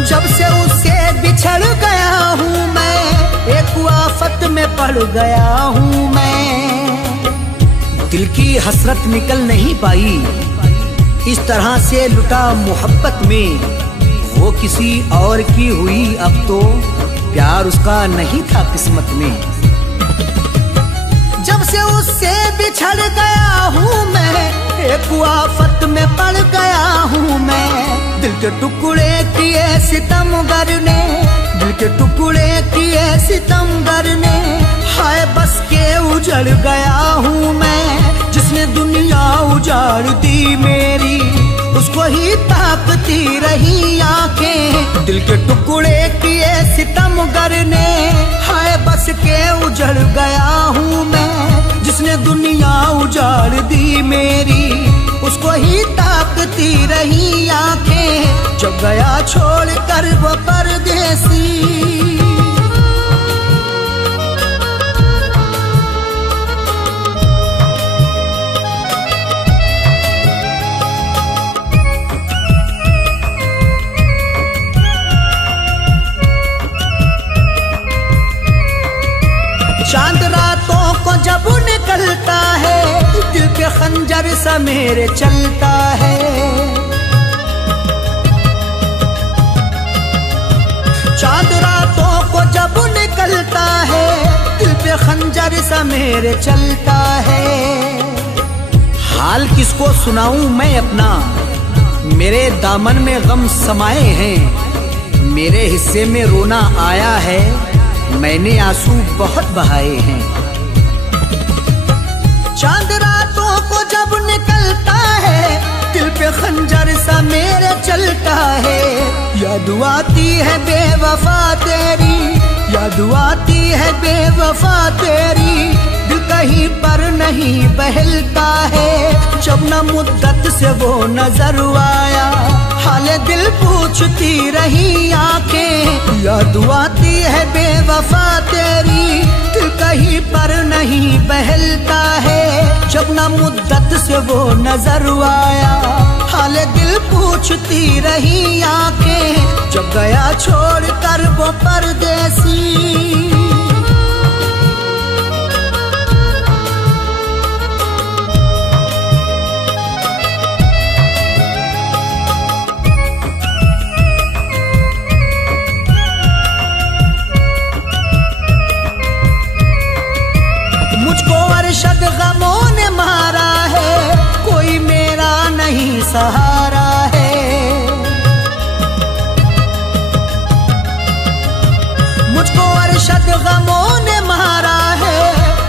जब से उससे बिछड़ गया हूँ मैं, एक आफत में पड़ गया हूँ मैं। दिल की हसरत निकल नहीं पाई, इस तरह से लुटा मोहब्बत में। वो किसी और की हुई, अब तो प्यार उसका नहीं था किस्मत में। जब से उससे बिछड़ गया हूँ मैं, एक आफत में पड़ गया हूँ मैं। दिल के टुकड़े किए सितमगर ने, दिल के टुकड़े किए सितमगर ने। हाय बस के उजड़ गया हूँ मैं, जिसने दुनिया उजाड़ दी मेरी, उसको ही ताकती रही आंखें। दिल के टुकड़े किए सितमगर ने, हाय बस के उजड़ गया हूँ मैं। जिसने दुनिया उजाड़ दी मेरी, उसको ही ताकती रही आंखें। जब गया छोड़ कर वो परदेसी, चांद रातों को जब निकलता है, दिल के खंजर सा मेरे चलता है। चांद रातों को जब निकलता है, दिल पे खंजर सा मेरे चलता है। हाल किसको सुनाऊं मैं अपना, मेरे दामन में गम समाये हैं। मेरे हिस्से में रोना आया है, मैंने आंसू बहुत बहाए हैं। चांद रातों को जब निकलता है, दिल पे खंजर सा मेरे चलता है। याद आती है बेवफा तेरी, याद आती है बेवफा तेरी। दिल कहीं पर नहीं बहलता है, जब न मुद्दत से वो नजर आया, हाले दिल पूछती रही आंखें। याद आती है बेवफा तेरी, दिल कहीं पर नहीं बहलता है, जब न मुद्दत से वो नजर आया, हाले दिल पूछती रही आंखें। जब गया छोड़ कर वो परदेसी, अरशद गमों ने मारा है, कोई मेरा नहीं सहारा है। मुझको अरशद गमों ने मारा है,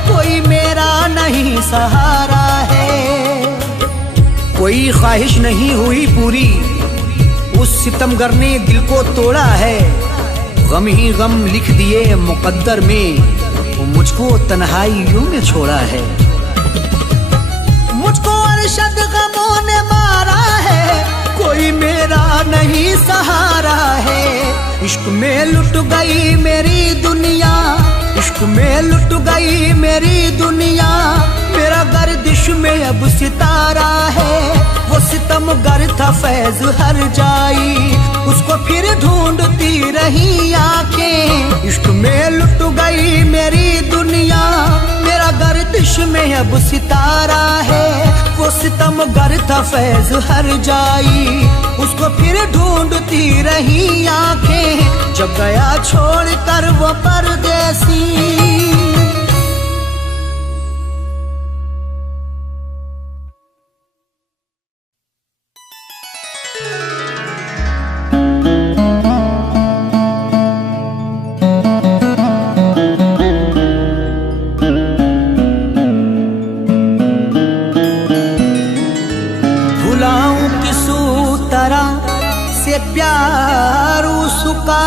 कोई मेरा नहीं सहारा है। कोई ख्वाहिश नहीं हुई पूरी, उस सितमगर ने दिल को तोड़ा है। गम ही गम लिख दिए मुकद्दर में, मुझको तन्हाइयों में छोड़ा है। मुझको अरशद गमों ने मारा है, कोई मेरा नहीं सहारा है। इश्क में लुट गई मेरी दुनिया, इश्क में लुट गई मेरी दुनिया। मेरा गर्दिश में अब सितारा है, वो सितमगर था फैज हर जाई, उसको फिर ढूंढती रही आंखें। इश्क में लुट गई मेरी दुनिया, मेरा गर्दिश में अब सितारा है। वो सितमगर था फैज हर जाई, उसको फिर ढूंढती रही आंखें। जब गया छोड़ कर वो परदेसी, प्यार उसका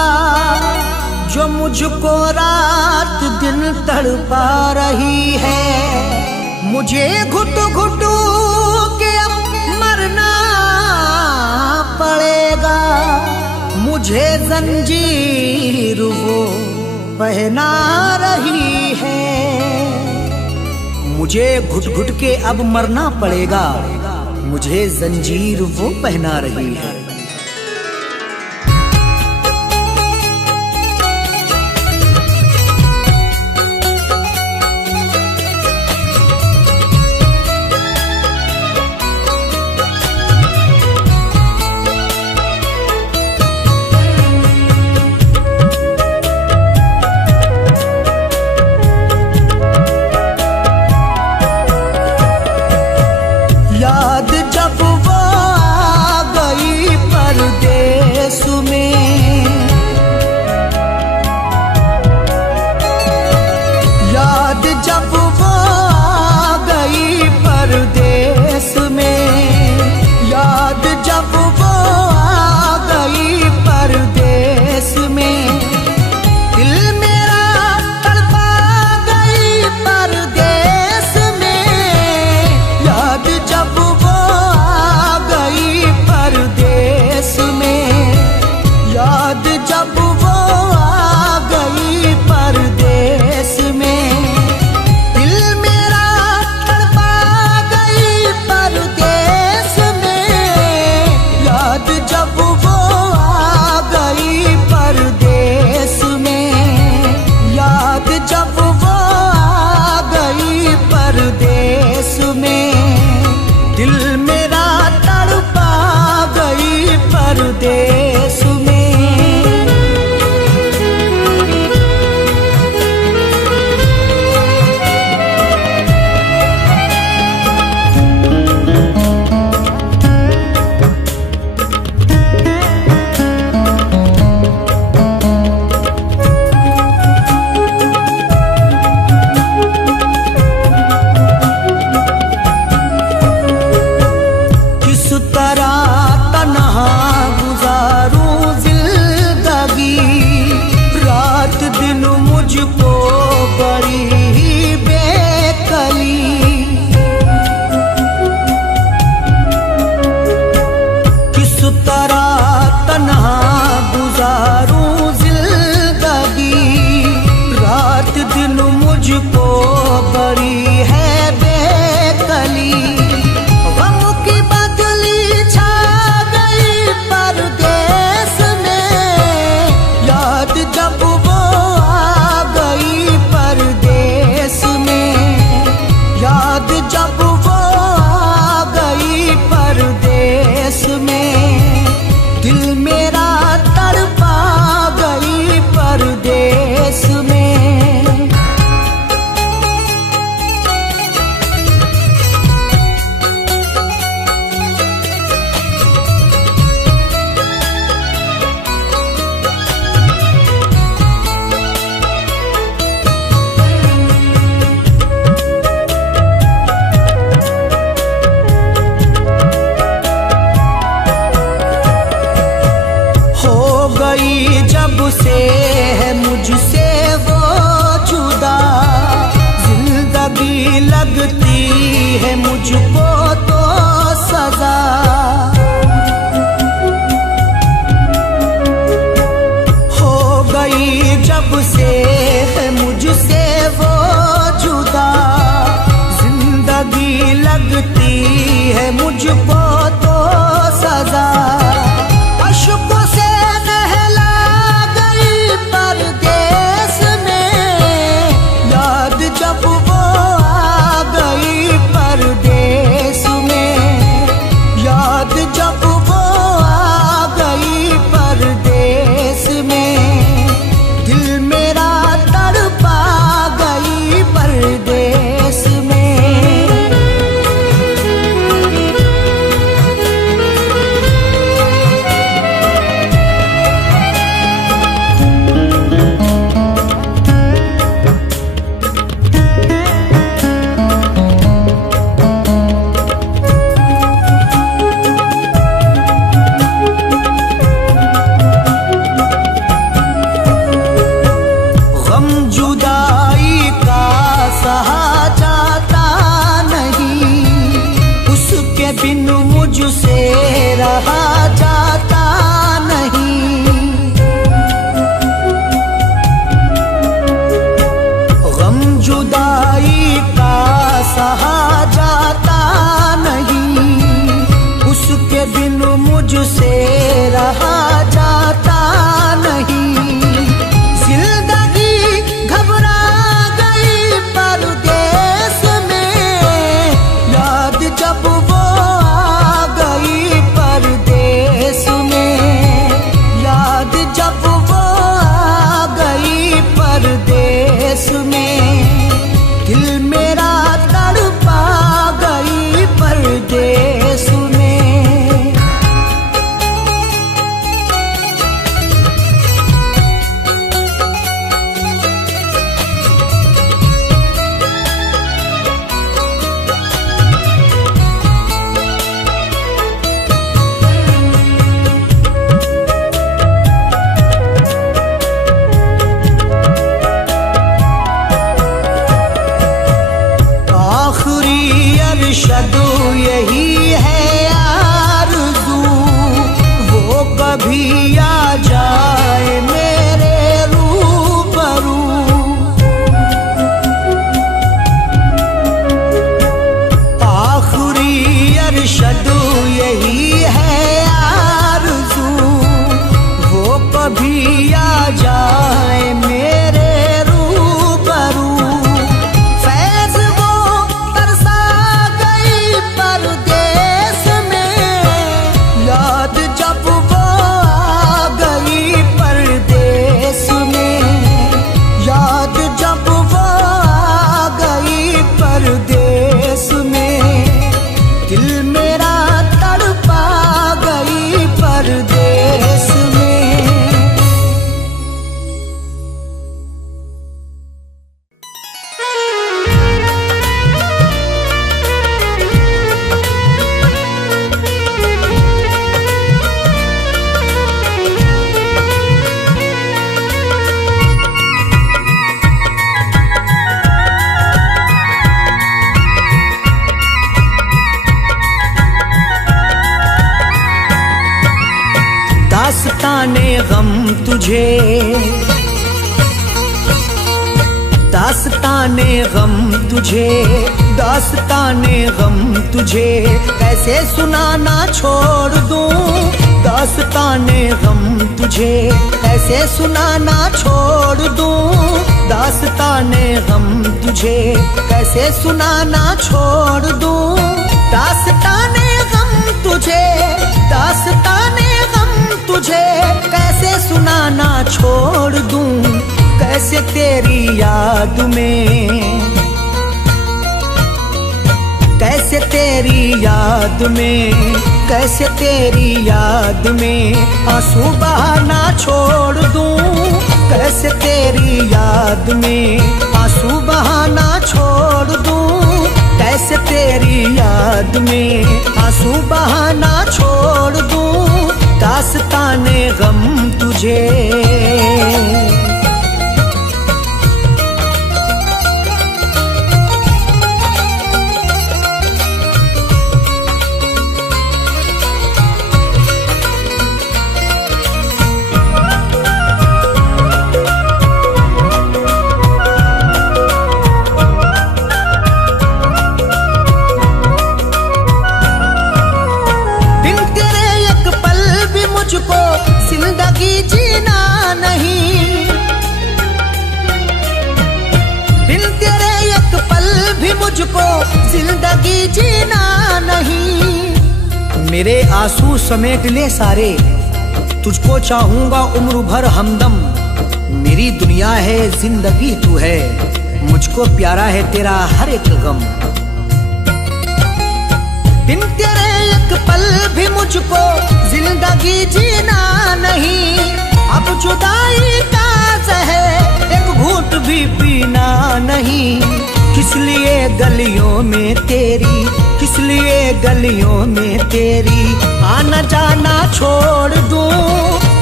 जो मुझको रात दिन तड़पा रही है। मुझे घुट घुट के अब मरना पड़ेगा, मुझे जंजीर वो पहना रही है। मुझे घुट घुट के अब मरना पड़ेगा, मुझे जंजीर वो पहना रही है। मुझको तो सजा हो गई जब से मुझसे वो जुदा। जिंदगी लगती है मुझको तो सजा। मुझसे रहा जाता नहीं। गम जुदाई का सहा जाता नहीं, उसके बिन मुझसे रहा जाता नहीं। जिंदगी घबरा गई परदेस में, याद जब वो आ गई परदेस में, याद जब वो आ गई परदेस में, दिल मेरा तड़पा गई परदेस में। अरशद यही है आरज़ू, वो कभी आ जाए मेरे रूबरू। आखिरी अरशद यही है आरज़ू, वो कभी आ जाए मेरे रूबरू। फैज़ वो तरसा गई परदेस में, याद जब वो आ गई परदेस में, याद जब वो आ गई परदेस में, दिल मेरा तड़पा गई परदेस में। दास्ताने गम तुझे, दास्ताने गम तुझे, दास्ताने गम तुझे कैसे सुनाना छोड़ दूं। दास्ताने गम तुझे कैसे सुनाना छोड़ दूं। दास्ताने गम तुझे कैसे सुनाना छोड़ दूं। दास्ताने गम तुझे, दास्ताने गम तुझे कैसे सुनाना छोड़ दूं। कैसे तेरी याद में, कैसे तेरी याद में, कैसे तेरी याद में आंसू बहाना छोड़ दूं। कैसे तेरी याद में आंसू बहाना छोड़ दूं। कैसे तेरी याद में आंसू बहाना छोड़ दूं। दास्ताने गम तुझे, मुझको जिंदगी जीना नहीं। बिन तेरे एक पल भी मुझको जिंदगी जीना नहीं। मेरे आंसू समेट ले सारे, तुझको चाहूंगा उम्र भर हमदम। मेरी दुनिया है जिंदगी तू है, मुझको प्यारा है तेरा हर एक गम। बिन तेरे एक पल भी मुझको जिंदगी जीना नहीं। अब जुदाई का ज़हर एक घूंट भी पीना नहीं। किस लिए गलियों में तेरी, किस लिए गलियों में तेरी आना जाना छोड़ दूं।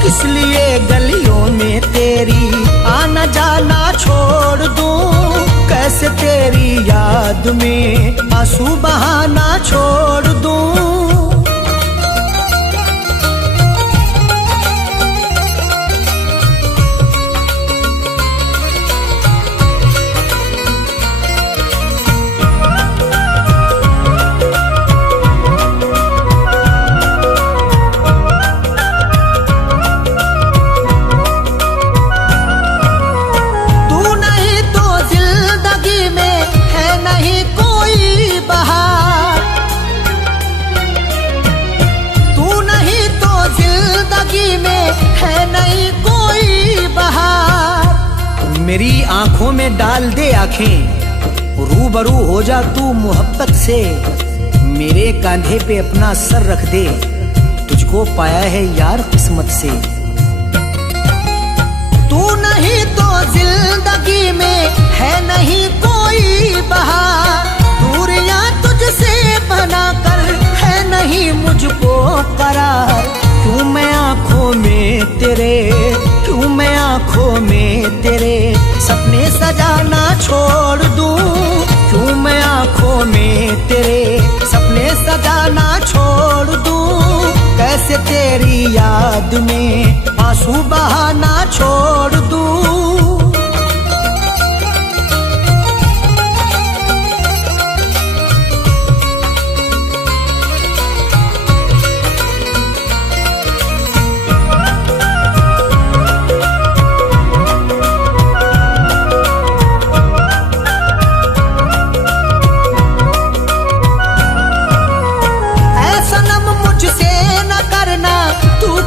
किस लिए गलियों में तेरी आना जाना छोड़ दूं। कैसे तेरी याद में आंसू बहाना छोड़ दूं। है नहीं कोई बहार। मेरी आंखों में डाल दे आंखें, रूबरू हो जा तू मोहब्बत से। मेरे कांधे पे अपना सर रख दे, तुझको पाया है यार किस्मत से। तू नहीं तो जिंदगी में है नहीं कोई बहार। दूरियां तुझसे बना कर है नहीं मुझको करार। क्यों मैं आंखों में तेरे, क्यों मैं आंखों में तेरे सपने सजाना छोड़ दूं। क्यों मैं आंखों में तेरे सपने सजाना छोड़ दूं। कैसे तेरी याद में आंसू बहाना छोड़ दूं।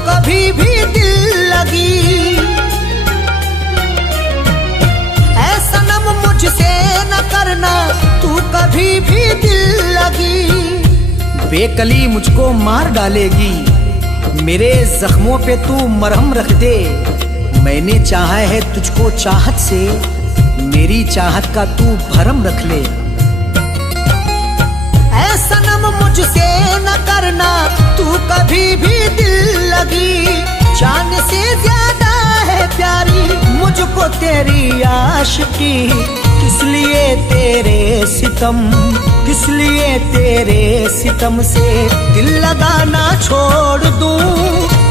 कभी भी दिल लगी ऐसा नम मुझसे न करना, तू कभी भी दिल लगी। बेकली मुझको मार डालेगी, मेरे जख्मों पे तू मरहम रख दे। मैंने चाहा है तुझको चाहत से, मेरी चाहत का तू भरम रख ले। ऐसा नम मुझसे न करना, तू कभी भी दिल लगी। जान से ज्यादा है प्यारी मुझको तेरी आशिकी। किस लिए तेरे सितम, किस लिए तेरे सितम से दिल लगाना छोड़ दूं।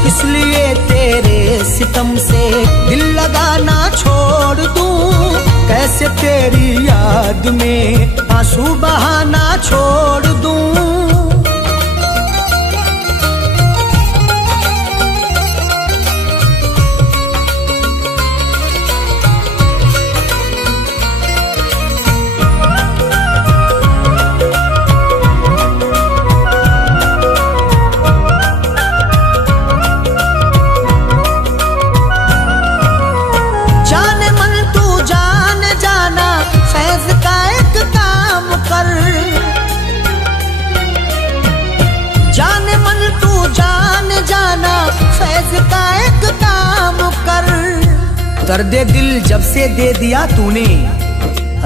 किस लिए तेरे सितम से दिल लगाना छोड़ दूं। कैसे तेरी याद में आंसू बहाना छोड़ दूं। जाने मन तू जान जाना, फैज का एक काम कर। दर्द दिल जब से दे दिया तूने,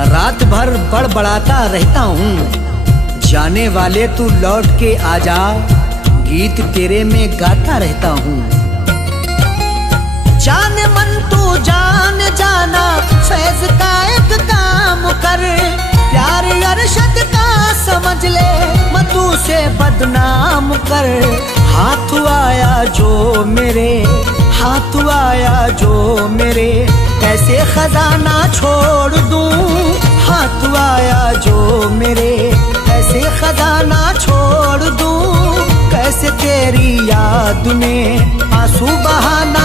रात भर बड़बड़ाता रहता हूँ। जाने वाले तू लौट के आजा, गीत तेरे में गाता रहता हूँ। जाने मन तू जान जाना, फैज का एक काम कर। प्यार अरशद का समझ ले, मधु से बदनाम कर। हाथ आया जो मेरे, हाथ आया जो मेरे, कैसे खजाना छोड़ दूं। हाथ आया जो मेरे, कैसे खजाना छोड़ दूं। कैसे तेरी याद में आंसू बहाना